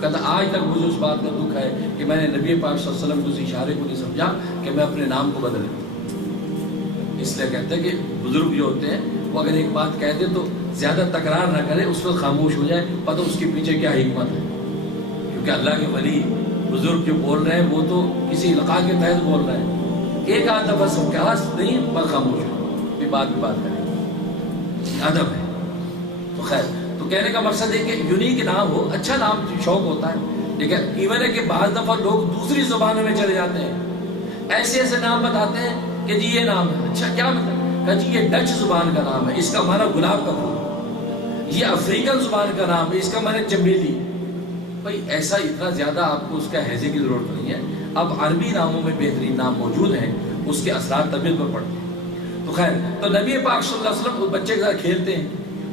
کہتا آج تک مجھے اس بات کا دکھ ہے کہ میں نے نبی پاک صلی اللہ علیہ وسلم کو اس اشارے کو نہیں سمجھا کہ میں اپنے نام کو بدل لوں. اس لیے کہتے ہیں کہ بزرگ جو ہوتے ہیں وہ اگر ایک بات کہہ دے تو زیادہ تکرار نہ کرے، اس وقت خاموش ہو جائے، پتہ اس کے پیچھے کیا حکمت ہے. کیونکہ اللہ کے ولی بزرگ جو بول رہے ہیں وہ تو کسی لقاء کے تحت بول رہے ہیں. ایک آدھ دفعہ سب کے ہاتھ نہیں پر خاموش ہو، پھر بات کریں، ادب ہے. تو خیر، تو کہنے کا مقصد ہے کہ یونیک نام ہو. اچھا نام شوق ہوتا ہے، لیکن ایون ہے کہ بعض دفعہ لوگ دوسری زبانوں میں چلے جاتے ہیں، ایسے ایسے نام بتاتے ہیں کہ جی یہ نام ہے. اچھا کیا مطلب؟ کہ جی یہ ڈچ زبان کا نام ہے، اس کا معنی گلاب کا پھول. یہ افریقن زبان کا نام ہے، اس کا معنی چمیلی۔ بھائی ایسا اتنا زیادہ آپ کو اس کا حیضے کی ضرورت نہیں ہے، اب عربی ناموں میں بہترین نام موجود ہیں، اس کے اثرات طبیعت پر پڑتے ہیں۔ تو خیر، تو نبی پاک صلی اللہ علیہ وسلم بچے کے ساتھ کھیلتے ہیں،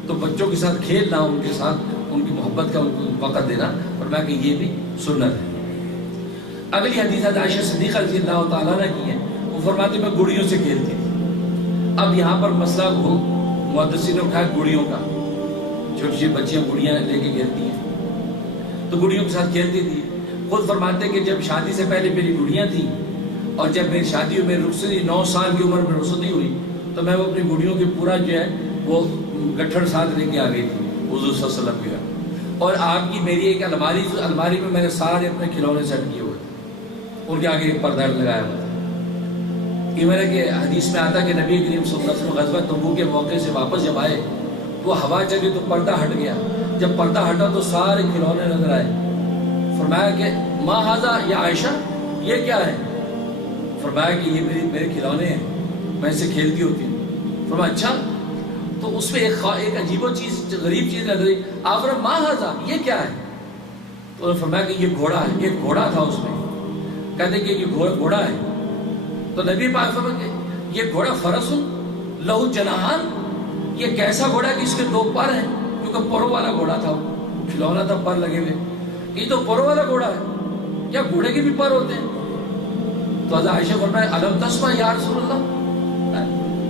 تو بچوں کے ساتھ کھیلنا، ان کے ساتھ ان کی محبت کا ان کو وقت دینا، فرمایا کہ یہ بھی سنت ہے۔ اگلی حدیث عائشہ صدیقہ رضی اللہ تعالیٰ نے کی ہے، وہ فرماتے میں گڑیوں سے کھیلتی تھی۔ اب یہاں پر مسئلہ کو محدثین نے اٹھایا گڑیوں کا، چھوٹی چھوٹی بچیاں گڑیاں لے کے کھیلتی ہیں، تو گڑیوں کے ساتھ کھیلتی تھی۔ خود فرماتے کہ جب شادی سے پہلے میری گڑیاں تھیں، اور جب میری شادی ہوئی، میری رخصتی 9 سال کی عمر میں رخصتی ہوئی، تو میں وہ اپنی گڑیوں کی پورا جو ہے وہ گٹھڑ ساتھ لے کے آ گئی تھی حضور صلی اللہ علیہ وسلم کے۔ اور آپ کی میری ایک الماری میں میں نے سارے اپنے کھلونے سیٹ کیے ہوئے تھے، ان کے آگے ایک پردہ لگایا ہوا تھا۔ یہ میرے کہ حدیث میں آتا کہ نبی کریم صلی اللہ علیہ وسلم غزوہ تبوک کے موقع سے واپس جب آئے تو ہوا چلی تو پردہ ہٹ گیا، جب پردہ ہٹا تو سارے کھلونے نظر آئے۔ فرمایا کہ ما ھذا یا عائشہ، یہ کیا ہے؟ فرمایا کہ یہ میرے کھلونے ہیں، میں اسے کھیلتی ہوتی ہوں۔ فرمایا اچھا، تو اس میں ایک عجیب و چیز، غریب چیز نظر آئی۔ آپ فرمایا ما ھذا، یہ کیا ہے؟ تو انہوں نے فرمایا کہ یہ گھوڑا ہے، ایک گھوڑا تھا اس میں، کہتے کہ یہ گھوڑا ہے۔ تو نبی پاک فرمایا کہ یہ گھوڑا فرس لہو جناحان، یہ کیسا گھوڑا ہے کہ اس کے 2 پر ہیں؟ کیونکہ پروں والا گھوڑا تھا، کھلونا تھا پر لگے ہوئے، یہ تو پروں والا گھوڑا ہے، کیا گھوڑے کے بھی پر ہوتے ہیں؟ تو حضرت عائشہ فرمایا الم تسمع یا رسول اللہ،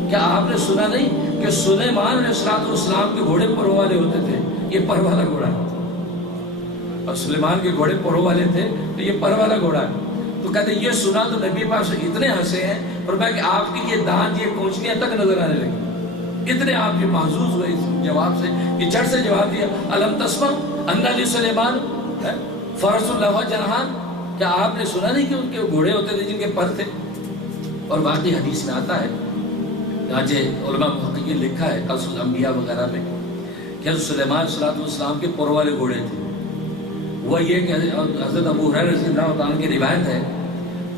کیا آپ نے سنا نہیں کہ سلیمان علیہ السلام کے گھوڑے پروں والے ہوتے تھے، یہ پر والا گھوڑا ہے، اور سلیمان کے گھوڑے پروں والے تھے تو یہ پر والا گھوڑا ہے۔ تو کہتے یہ سنا تو نبی پاک سے اتنے ہنسے ہیں، فرمایا کہ آپ کی یہ دانت، یہ کونچنیاں تک نظر آنے لگی، اتنے آپ یہ محظوظ ہوئے اس جواب سے کہ جھٹ سے جواب دیا الم تسمع ان لسلیمان فرس لہو جناحان، کیا آپ نے سنا نہیں کہ ان کے گھوڑے ہوتے تھے جن کے پر تھے؟ اور واقعی حدیث میں آتا ہے، آج علماء محققین لکھا ہے قصص الانبیاء وغیرہ میں کہ حضرت سلیمان صلی اللہ علیہ وسلم کے پر والے گھوڑے تھے۔ وہ یہ کہ حضرت ابو ہریرہ رضی اللہ عنہ کی روایت ہے،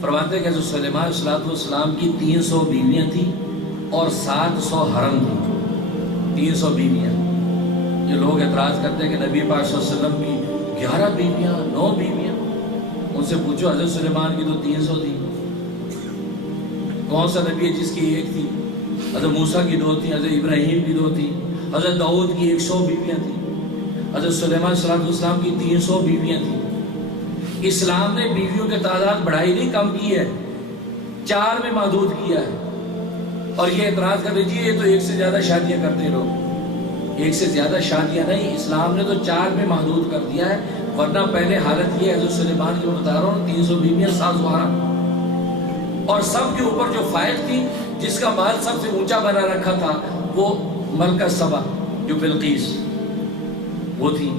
فرماتے ہیں کہ حضرت سلیمان صلی اللہ علیہ وسلم کی 300 بیویاں تھیں اور 700 حرم تھی۔ 300 بیویاں، یہ لوگ اعتراض کرتے ہیں کہ نبی پاک صلی اللہ علیہ وسلم کی 11 بیویاں، 9 بیویاں، ان سے پوچھو حضرت سلیمان کی تو 300 تھی، کون سا نبی ہے جس کی 1 تھی؟ حضرت موسیٰ کی 2 تھی، حضرت ابراہیم کی 2 تھی، حضرت داؤد کی 100 بیویاں تھیں، حضرت سلیمان صلی اللہ علیہ وسلم کی 300 بیویاں تھیں۔ اسلام نے بیویوں کے تعداد بڑھائی نہیں، کم کی ہے، 4 میں محدود کیا ہے۔ اور یہ اعتراض کر دیجیے یہ تو 1 سے زیادہ شادیاں کرتے ہیں لوگ، 1 سے زیادہ شادیاں نہیں، اسلام نے تو 4 میں محدود کر دیا ہے، ورنہ پہلے حالت یہ حضرت سلیمان کی میں بتا رہا ہوں 300 بیویاں 700 حرم، اور سب کے اوپر جو فائق تھی، جس کا مال سب سے اونچا بنا رکھا تھا، وہ ملکہ سبا جو بلقیس وہ تھی۔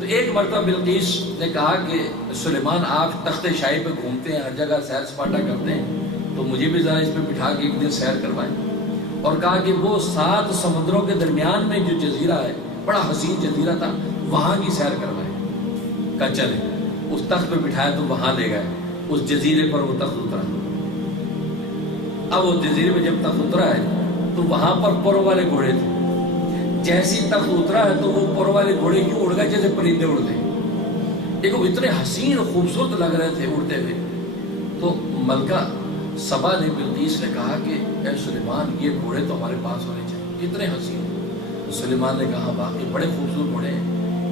تو ایک مرتبہ بلقیس نے کہا کہ سلیمان آپ تخت شاہی پہ گھومتے ہیں، ہر جگہ سیر سپاٹا کرتے ہیں، تو مجھے بھی ذرا اس پہ بٹھا کے ایک دن سیر کروائیں۔ اور کہا کہ وہ 7 سمندروں کے درمیان میں جو جزیرہ ہے، بڑا حسین جزیرہ تھا، وہاں کی سیر کروائیں۔ کہا چلے، اس تخت پہ بٹھایا تو وہاں لے گئے، اس جزیرے پر وہ تخت اترا۔ اب وہ جزیرے پہ جب تخت اترا ہے تو وہاں پر پروں والے گھوڑے تھے، جیسی تخت اترا ہے تو وہ پروں والے گھوڑے یوں اڑ گئے جیسے پرندے اڑتے ہیں، دیکھو اتنے حسین اور خوبصورت لگ رہے تھے اڑتے ہوئے۔ تو ملکہ سبا نے بلقیس نے کہا کہ اے سلیمان یہ گھوڑے تو ہمارے پاس ہونے چاہیے، کتنے حسین ہیں۔ تو سلیمان نے کہا واقعی بڑے خوبصورت گھوڑے ہیں،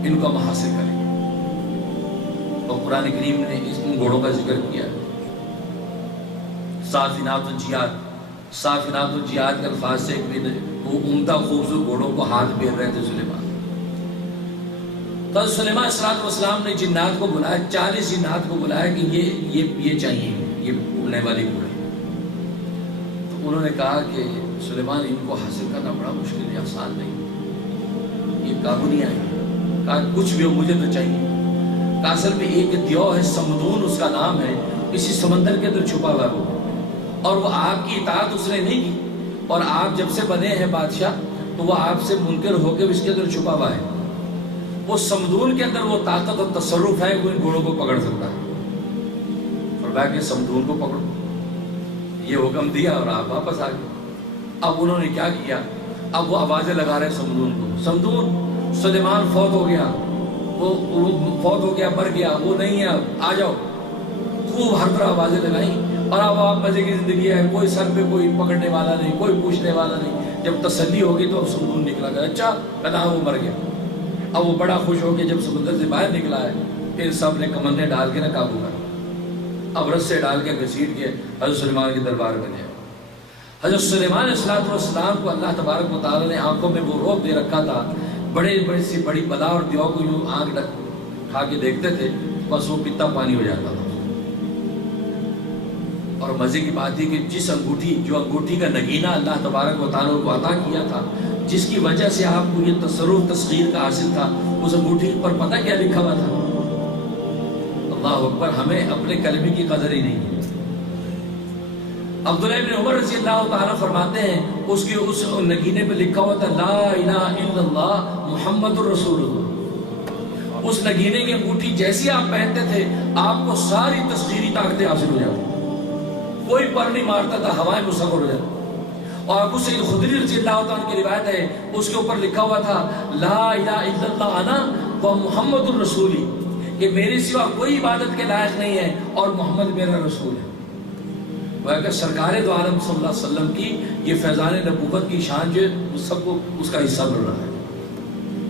ان کو ہم حاصل کریں۔ اور قرآن کریم نے ان گھوڑوں کا ذکر کیا ہے، صافنات الجیاد، صافنات الجیاد کے الفاظ سے وہ عمدہ خوبصورت گھوڑوں کو ہاتھ پھیر رہے تھے سلیمان۔ تو سلیمان صلی اللہ علیہ وسلم نے جنات کو بلایا، 40 جنات کو بلایا کہ یہ چاہیے، یہ اڑنے والی گھوڑے۔ تو انہوں نے کہا کہ سلیمان ان کو حاصل کرنا بڑا مشکل ہے، آسان نہیں، یہ کابلیاں ہیں۔ کہا کچھ بھی ہو مجھے تو چاہیے۔ کہا اصل میں ایک دیو ہے سمدون اس کا نام ہے، اسی سمندر کے اندر چھپا ہوا ہے وہ، اور وہ آپ کی اطاعت اس نے نہیں کی، اور آپ جب سے بنے ہیں بادشاہ تو وہ آپ سے منکر ہو کے اس کے اندر چھپا ہوا ہے۔ وہ سمدون کے اندر وہ طاقت اور تصرف ہے، وہ ان گھوڑوں کو پکڑ سکتا ہے۔ فرمایا کہ سمدون کو پکڑو، یہ حکم دیا اور آپ واپس آ گئے۔ اب انہوں نے کیا کیا، اب وہ آوازیں لگا رہے سمدون کو، سمدون سلیمان فوت ہو گیا، وہ فوت ہو گیا، مر گیا، وہ نہیں ہے، اب آ جاؤ۔ خوب ہر طرح آوازیں لگائیں، اور اب آپ مزے کی زندگی ہے، کوئی سر پہ کوئی پکڑنے والا نہیں، کوئی پوچھنے والا نہیں۔ جب تسلی ہوگی تو اب سکون نکلا گیا، اچھا کہا وہ مر گیا۔ اب وہ بڑا خوش ہو کے جب سمندر سے باہر نکلا ہے، پھر سب نے کمندیں ڈال کے نہ قابو کر، اب رسے ڈال کے گھسیٹ کے حضرت سلیمان کے دربار میں گئے۔ حضرت سلیمان علیہ السلام کو اللہ تبارک و تعالیٰ نے آنکھوں میں وہ رعب دے رکھا تھا، بڑے سی بڑی بلا اور دیو کو یوں آنکھ کھا کے دیکھتے تھے، بس وہ پیتا پانی ہو جاتا تھا۔ اور مزے کی بات یہ کہ جس انگوٹھی کا نگینہ اللہ تبارک و تعالیٰ کو عطا کیا تھا، جس کی وجہ سے آپ کو یہ تصرف تصغیر کا حاصل تھا، اس انگوٹھی پر پتہ کیا لکھا ہوا تھا؟ اللہ اکبر، ہمیں اپنے کلمے کی قدر ہی نہیں ہے۔ عبداللہ بن عمر رضی اللہ تعالیٰ فرماتے ہیں اس نگینے پہ لکھا ہوا تھا لا الہ الا اللہ محمد الرسول اللہ۔ اس نگینے کی انگوٹھی جیسی آپ پہنتے تھے آپ کو ساری تصغیری طاقتیں حاصل ہو جاتی، کوئی پر نہیں مارتا تھا، ہوائیں مسخر ہو جاتی۔ اور ابو سعید خدری رضی اللہ تعالیٰ کی روایت ہے، اس کے اوپر لکھا ہوا تھا لا الہ الا اللہ انا و محمد الرسولی، کہ میرے سوا کوئی عبادت کے لائق نہیں ہے اور محمد میرا رسول ہے۔ وہ کہ سرکار دو عالم صلی اللہ علیہ وسلم کی یہ فیضان نبوت کی شان جو سب کو اس کا حصہ مل رہا ہے،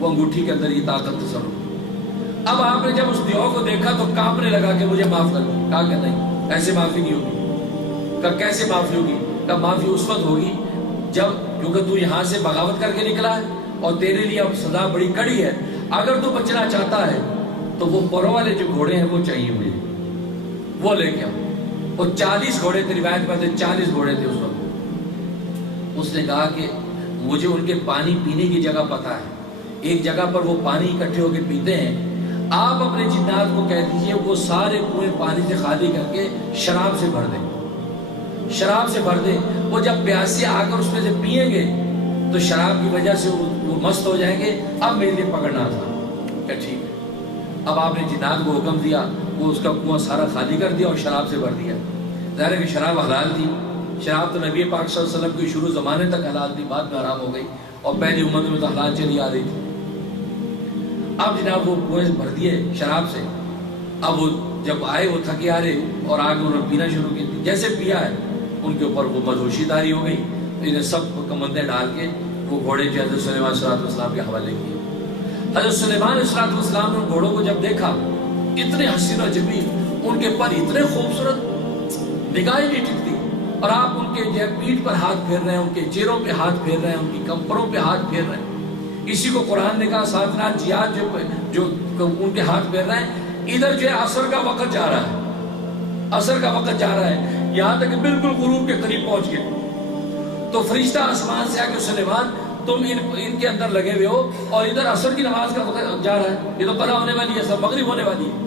وہ انگوٹھی کے اندر یہ طاقت تصرف۔ اب آپ نے جب اس دیو کو دیکھا تو کانپنے لگا کہ مجھے معاف کر دو، کہا کہ نہیں ایسے معافی نہیں ہوگی۔ کہا کیسے معافی ہوگی؟ کہا معافی اس وقت ہوگی جب، کیونکہ تو یہاں سے بغاوت کر کے نکلا ہے اور تیرے لیے اب سزا بڑی کڑی ہے، اگر تو بچنا چاہتا ہے تو وہ پروں والے جو گھوڑے ہیں وہ چاہیے مجھے، وہ لے کے آؤ۔ وہ 40 گھوڑے تھے، روایت میں تھے 40 گھوڑے تھے اس وقت۔ اس نے کہا کہ مجھے ان کے پانی پینے کی جگہ پتہ ہے، ایک جگہ پر وہ پانی اکٹھے ہو کے پیتے ہیں، آپ اپنے جنات کو کہہ دیجئے وہ سارے کنویں پانی سے خالی کر کے شراب سے بھر دیں، شراب سے بھر دیں۔ وہ جب پیاسے آ کر اس میں سے پئیں گے تو شراب کی وجہ سے وہ مست ہو جائیں گے، اب میرے لیے پکڑنا تھا۔ کہ ٹھیک ہے۔ اب آپ نے جنات کو حکم دیا، وہ اس کا کنواں سارا خالی کر دیا اور شراب سے بھر دیا۔ ظاہر ہے کہ شراب حلال تھی، شراب تو نبی پاک صلی اللہ علیہ وسلم کی شروع زمانے تک حلال تھی، بعد میں حرام ہو گئی، اور پہلی امت میں تو حلال چلی آ رہی تھی۔ اب جناب وہ کنویں بھر دیے شراب سے۔ اب وہ جب آئے وہ تھکے آ رہے اور آگے انہوں نے پینا شروع کی، جیسے پیا ہے ان کے اوپر وہ مدہوشی طاری ہو گئی، انہیں سب کمندیں ڈال کے وہ گھوڑے جو حضرت سلیمان علیہ السلام کے حوالے کیے۔ حضرت سلیمان علیہ السلام نے ان گھوڑوں کو جب دیکھا، اتنے حسین و جمیل، ان کے پر اتنے خوبصورت، نگاہ نہیں ٹکتی، اور آپ ان کے جو پیٹھ پر ہاتھ پھیر رہے ہیں، ان کے چہروں پہ ہاتھ پھیر رہے ہیں، ان کی کمپروں پہ ہاتھ پھیر رہے ہیں۔ اسی کو قرآن نے کہا ساتنات جیاد جو ان کے ہاتھ پھیر رہے ہیں، ادھر جو ہے عصر کا وقت جا رہا ہے، عصر کا وقت جا رہا ہے، یہاں تک کہ بالکل غروب کے قریب پہنچ گئے۔ تو فرشتہ آسمان سے آ کے سلیمان تم ان کے اندر لگے ہوئے ہو اور ادھر عصر کی نماز کا وقت جا رہا ہے، یہ تو قضا ہونے والی ہے، سب مغرب ہونے والی ہے۔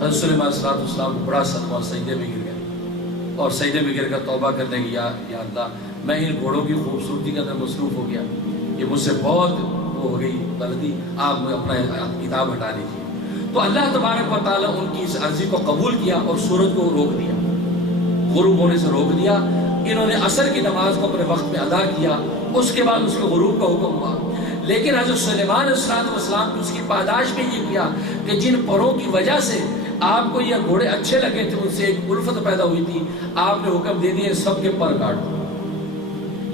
حضرت سلیمان علیہ السلام بڑا صدمہ، سجدے میں گر گئے اور سجدے میں گر کر توبہ کرنے کی، یا اللہ میں ان گھوڑوں کی خوبصورتی کے اندر مصروف ہو گیا، یہ مجھ سے بہت وہ ہو گئی غلطی، آپ اپنا کتاب ہٹا لیجیے۔ تو اللہ تبارک و تعالیٰ ان کی اس عرضی کو قبول کیا اور سورج کو روک دیا، غروب ہونے سے روک دیا۔ انہوں نے عصر کی نماز کو اپنے وقت میں ادا کیا، اس کے بعد اس کے غروب کا حکم ہوا۔ لیکن حضرت سلیمان علیہ السلام نے اس کی پاداش میں یہ کیا کہ جن پروں کی وجہ سے آپ کو یہ گھوڑے اچھے لگے تھے، ان سے ایک الفت پیدا ہوئی تھی، آپ نے حکم دے دیا سب کے پر کاٹ دو،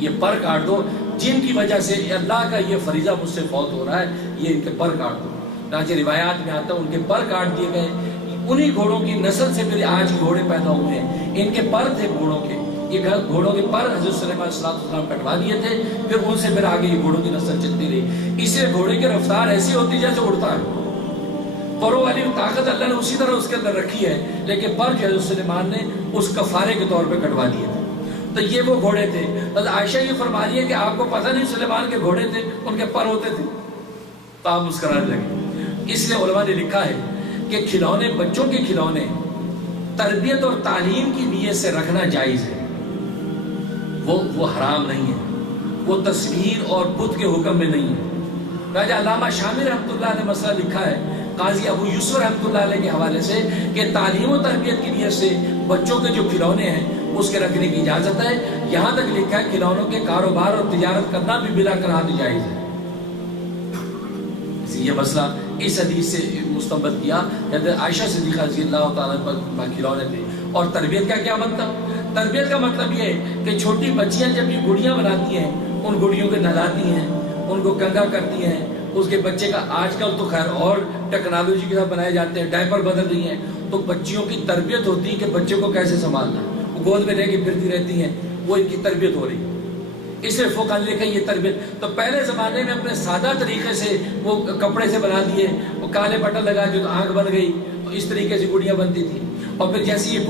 یہ پر کاٹ دو، جن کی وجہ سے اللہ کا یہ فریضہ مجھ سے فوت ہو رہا ہے، یہ ان کے پر کاٹ دو۔ چنانچہ روایات میں آتا ہے ان کے پر کاٹ دیے گئے، انہی گھوڑوں کی نسل سے پھر آج گھوڑے پیدا ہوئے ہیں، ان کے پر تھے گھوڑوں کے، یہ گھوڑوں کے پر حضرت سلیمان علیہ السلام کٹوا دیے تھے، پھر ان سے پھر آگے یہ گھوڑوں کی نسل چلتی رہی۔ اس لیے گھوڑے کی رفتار ایسی ہوتی جیسے اڑتا ہے، پروں والی طاقت اللہ نے اسی طرح اس کے اندر رکھی ہے، لیکن پر جو حضرت سلیمان نے اس کفارے کے طور پہ کٹوا دیے تھے۔ تو یہ وہ گھوڑے تھے۔ حضرت عائشہ یہ فرما رہی ہے کہ آپ کو پتہ نہیں سلیمان کے گھوڑے تھے، ان کے پر ہوتے تھے، تو آپ مسکرانے لگے۔ اس لیے علماء نے لکھا ہے کہ کھلونے، بچوں کے کھلونے تربیت اور تعلیم کی نیت سے رکھنا جائز ہے، وہ حرام نہیں ہے، وہ تصویر اور بت کے حکم میں نہیں ہے۔ راجہ علامہ شامی رحمۃ اللہ نے مسئلہ لکھا ہے قاضی ابو یوسف رحمۃ اللہ علیہ کے حوالے سے کہ تعلیم و تربیت کی نیت سے بچوں کے جو کھلونے ہیں اس کے رکھنے کی اجازت ہے۔ یہاں تک لکھا ہے کھلونوں کے کاروبار اور تجارت کرنا بھی بلا کراہت جائز ہے۔ یہ مسئلہ اس حدیث سے مستنبط کیا کہ عائشہ صدیقہ رضی اللہ تعالیٰ پر کھلونے تھے. اور تربیت کا کیا مطلب؟ تربیت کا مطلب یہ ہے کہ چھوٹی بچیاں جب یہ گڑیاں بناتی ہیں، ان گڑیوں کو نہلاتی ہیں، ان کو کنگھا کرتی ہیں، اس کے بچے کا آج کل تو خیر اور ٹیکنالوجی کے ساتھ بنائے جاتے ہیں، ڈائپر بدل رہی ہیں، تو بچیوں کی تربیت ہوتی ہے کہ بچے کو کیسے سنبھالنا ہے. وہ گود میں لے کے پھرتی رہتی ہیں، وہ ان کی تربیت ہو رہی ہے. اس لیے فقہ نے لکھا یہ تربیت. تو پہلے زمانے میں اپنے سادہ طریقے سے وہ کپڑے سے بنا دیے، وہ کالے بٹن لگا جو تو آنکھ بن گئی، تو اس طریقے سے گڑیاں بنتی تھی. اور پھر جیسے یہ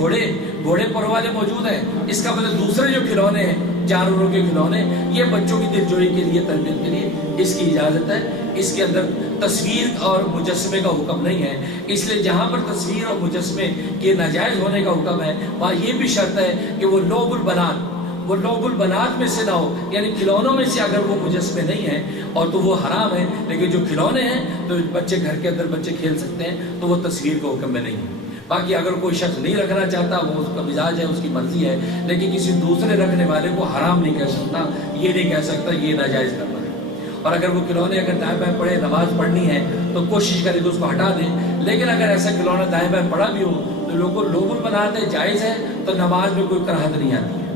گھوڑے پر والے موجود ہیں، اس کا مطلب دوسرے جو کھلونے ہیں جانوروں کے کھلونے، یہ بچوں کی دلجوئی کے لیے، تربیت کے لیے اس کی اجازت ہے. اس کے اندر تصویر اور مجسمے کا حکم نہیں ہے. اس لیے جہاں پر تصویر اور مجسمے کے ناجائز ہونے کا حکم ہے، وہاں یہ بھی شرط ہے کہ وہ لعب البنات میں سے نہ ہو، یعنی کھلونوں میں سے اگر وہ مجسمے نہیں ہیں اور تو وہ حرام ہے. لیکن جو کھلونے ہیں تو بچے گھر کے اندر بچے کھیل سکتے ہیں، تو وہ تصویر کے حکم میں نہیں ہے. باقی اگر کوئی شخص نہیں رکھنا چاہتا، وہ اس کا مزاج ہے، اس کی مرضی ہے، لیکن کسی دوسرے رکھنے والے کو حرام نہیں کہہ سکتا، یہ نہیں کہہ سکتا یہ ناجائز کرنا ہے. اور اگر وہ کھلونے اگر دائیں بائیں پڑے، نماز پڑھنی ہے تو کوشش کرے کہ اس کو ہٹا دیں. لیکن اگر ایسا کھلونا دائیں بائیں پڑا بھی ہو تو لوگوں لوگل بناتے جائز ہے، تو نماز میں کوئی کراہت نہیں آتی ہے.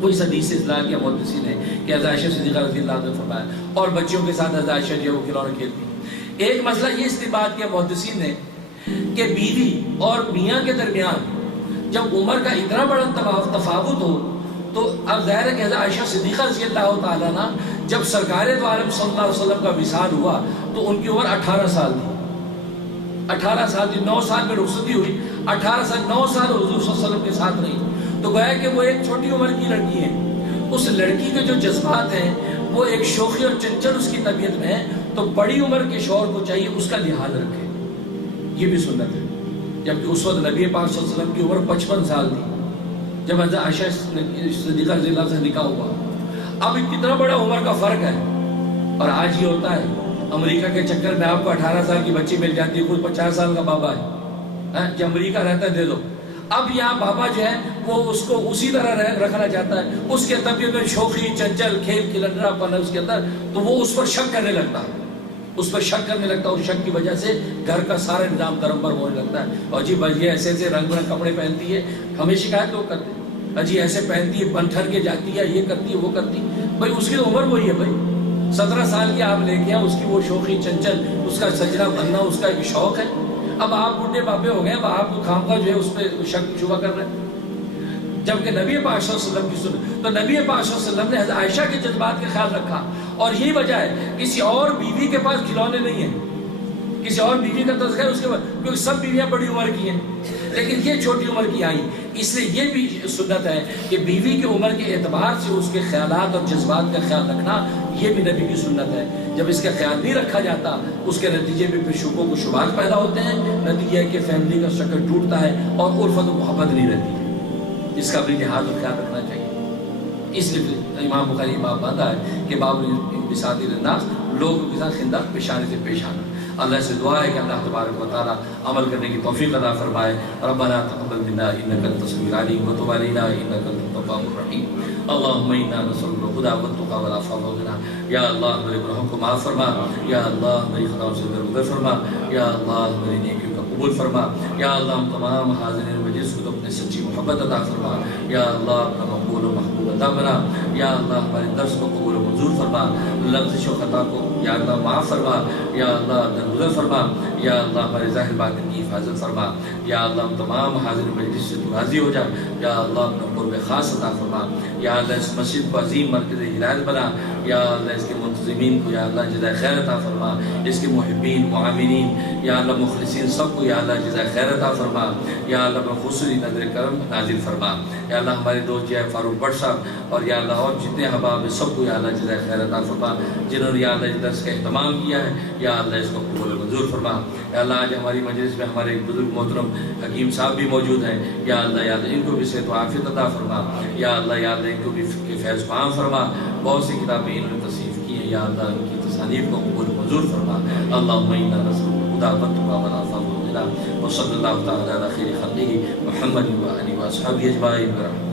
وہ اس حدیث سے اطلاع کیا محدثین نے کہ حضرت عائشہ صدیقہ رضی اللہ عنہ نے فرمایا، اور بچیوں کے ساتھ حضرت عائشہ جو وہ کھلونے کھیلتی. ایک مسئلہ یہ استنباط کیا محدثین نے کہ بیوی اور میاں کے درمیان جب عمر کا اتنا بڑا تفاوت ہو، تو اب ظاہر ہے کہ حضرت عائشہ صدیقہ رضی اللہ تعالیٰ عنہ جب سرکار دو عالم صلی اللہ علیہ وسلم کا وصال ہوا تو ان کی عمر 18 سال تھی. 18 سال تھی، 9 سال میں رخصتی ہوئی، 18 سال 9 سال حضور صلی اللہ علیہ وسلم کے ساتھ رہی. تو گویا کہ وہ ایک چھوٹی عمر کی لڑکی ہے. اس لڑکی کے جو جذبات ہیں وہ ایک شوخی اور چنچل اس کی طبیعت میں ہے، تو بڑی عمر کے شوہر کو چاہیے اس کا لحاظ رکھے. یہ بھی سنت ہے. جبکہ اس وقت نبی پاک صلی اللہ علیہ وسلم کی عمر 55 سال تھی جب حضرت عائشہ صدیقہ رضی اللہ عنہا سے نکاح ہوا. اب کتنا بڑا عمر کا فرق ہے. اور آج یہ ہوتا ہے امریکہ کے چکر میں آپ کو 18 سال کی بچی مل جاتی ہے، کوئی 50 سال کا بابا ہے کہ امریکہ رہتا ہے دے دو. اب یہاں بابا جو ہے وہ اس کو اسی طرح رکھنا چاہتا ہے، اس کے طبیعت میں شوخی چنچل کھیل کھلنڈرا پن ہے اس کے اندر، تو وہ اس پر شک کرنے لگتا ہے. اس شک کی وجہ سے گھر کا سارا نظام درم بر ہونے لگتا ہے. اور جی بھائی یہ ایسے ایسے رنگ برنگ کپڑے پہنتی ہے، ہمیں شکایت لوگ کرتے ہیں، جی ایسے پہنتی ہے، بن ٹھن کے جاتی ہے، یہ کرتی ہے وہ کرتی ہے. بھائی اس کی عمر وہی ہے. بھائی 17 سال کی آپ لے کے اس کی وہ شوخی چنچل، اس کا سجنا بننا اس کا ایک شوق ہے. اب آپ بڈھے بابے ہو گئے، اب آپ کو خامخواہ جو ہے اس پہ شک شبہ کر رہے ہیں. جبکہ نبی پاک صلی اللہ علیہ وسلم کی سنت، تو نبی پاک صلی اللہ علیہ وسلم نے حضرت عائشہ کے جذبات کا خیال رکھا. اور یہی وجہ ہے کسی اور بیوی کے پاس کھلونے نہیں ہیں، کسی اور بیوی کا تذکرہ اس کے بعد، کیونکہ سب بیویاں بڑی عمر کی ہیں لیکن یہ چھوٹی عمر کی آئی. اس لیے یہ بھی سنت ہے کہ بیوی کی عمر کے اعتبار سے اس کے خیالات اور جذبات کا خیال رکھنا، یہ بھی نبی کی سنت ہے. جب اس کا خیال نہیں رکھا جاتا اس کے نتیجے میں پھر شکوک و شبہات پیدا ہوتے ہیں. نتیجہ ہے کہ فیملی کا شکل ٹوٹتا ہے اور الفت و محبت نہیں رہتی ہے. اس کا بھی لحاظ اور خیال رکھنا چاہیے. اس لیے امام بخاری باب باندھا ہے کہ باب بساطی الناس، لوگوں کے ساتھ خندہ پیشانی سے پیش آنا. اللہ سے دعا ہے کہ اللہ تبارک و تعالی عمل کرنے کی توفیق عطا فرمائے. ربنا تقبل منا انك انت السميع العليم وتب علينا انك انت التواب الرحيم. اللهم انا نسألك الهدى والتقى والعفاف والغنى. یا اللہ میرے گناہوں کو معاف فرما، یا اللہ میری خطاؤں سے درگزر فرما، یا اللہ میری نیکیوں کا قبول فرما. یا اللہ ہم تمام حاضرین مجلس کو اپنے سچی محبت عطا فرما. یا اللہ اپنا مقبول و محبوب عطا بنا. یا اللہ ہمارے درس کو قبول و منظور فرما، لفظ و خطا کو یا اللہ معاف فرما. یا اللہ درگزر فرما. یا اللہ ہمارے ظاہر باطن کی حفاظت فرما. یا اللہ ہم تمام حاضر مجلس سے تو راضی ہو جا. یا اللہ اپنا قرب خاص عطا فرما. یا اللہ اس مسجد کو عظیم مرکز ہدایت بنا. یا اللہ اس کے منتظمین کو یا اللہ جزائے خیر عطا فرما. اس کے محبین معاونین یا اللہ مخلصین سب کو یا اللہ جزائے خیر عطا فرما. یا اللہ اپنا خصوصی نظر کرم نازل فرما. یا اللہ ہمارے دوست جو ہے فاروق بٹ صاحب اور یا اللہ اور جتنے احباب سب کو یا اللہ جزائے خیر عطا فرما، جنہوں نے یا اللہ اس درس کا اہتمام کیا ہے. یا اللہ اس کو قبول منظور فرما. یا اللہ آج ہماری مجلس میں ہمارے ایک بزرگ محترم حکیم صاحب بھی موجود ہیں. یا اللہ ان کو بھی صحت و عافیت عطا فرما. یا اللہ ان کو بھی فیض فہم فرما. بہت سی کتابیں انہوں نے تصنیف کی ہیں. یا اللہ ان کی تصانیف کو قبول منظور فرما. اللہم انا نسألک الہدی والتقی والعفاف والغنی. وصلی اللہ تعالی علی خیر خلقہ محمد و آلہ و اصحابہ اجمعین.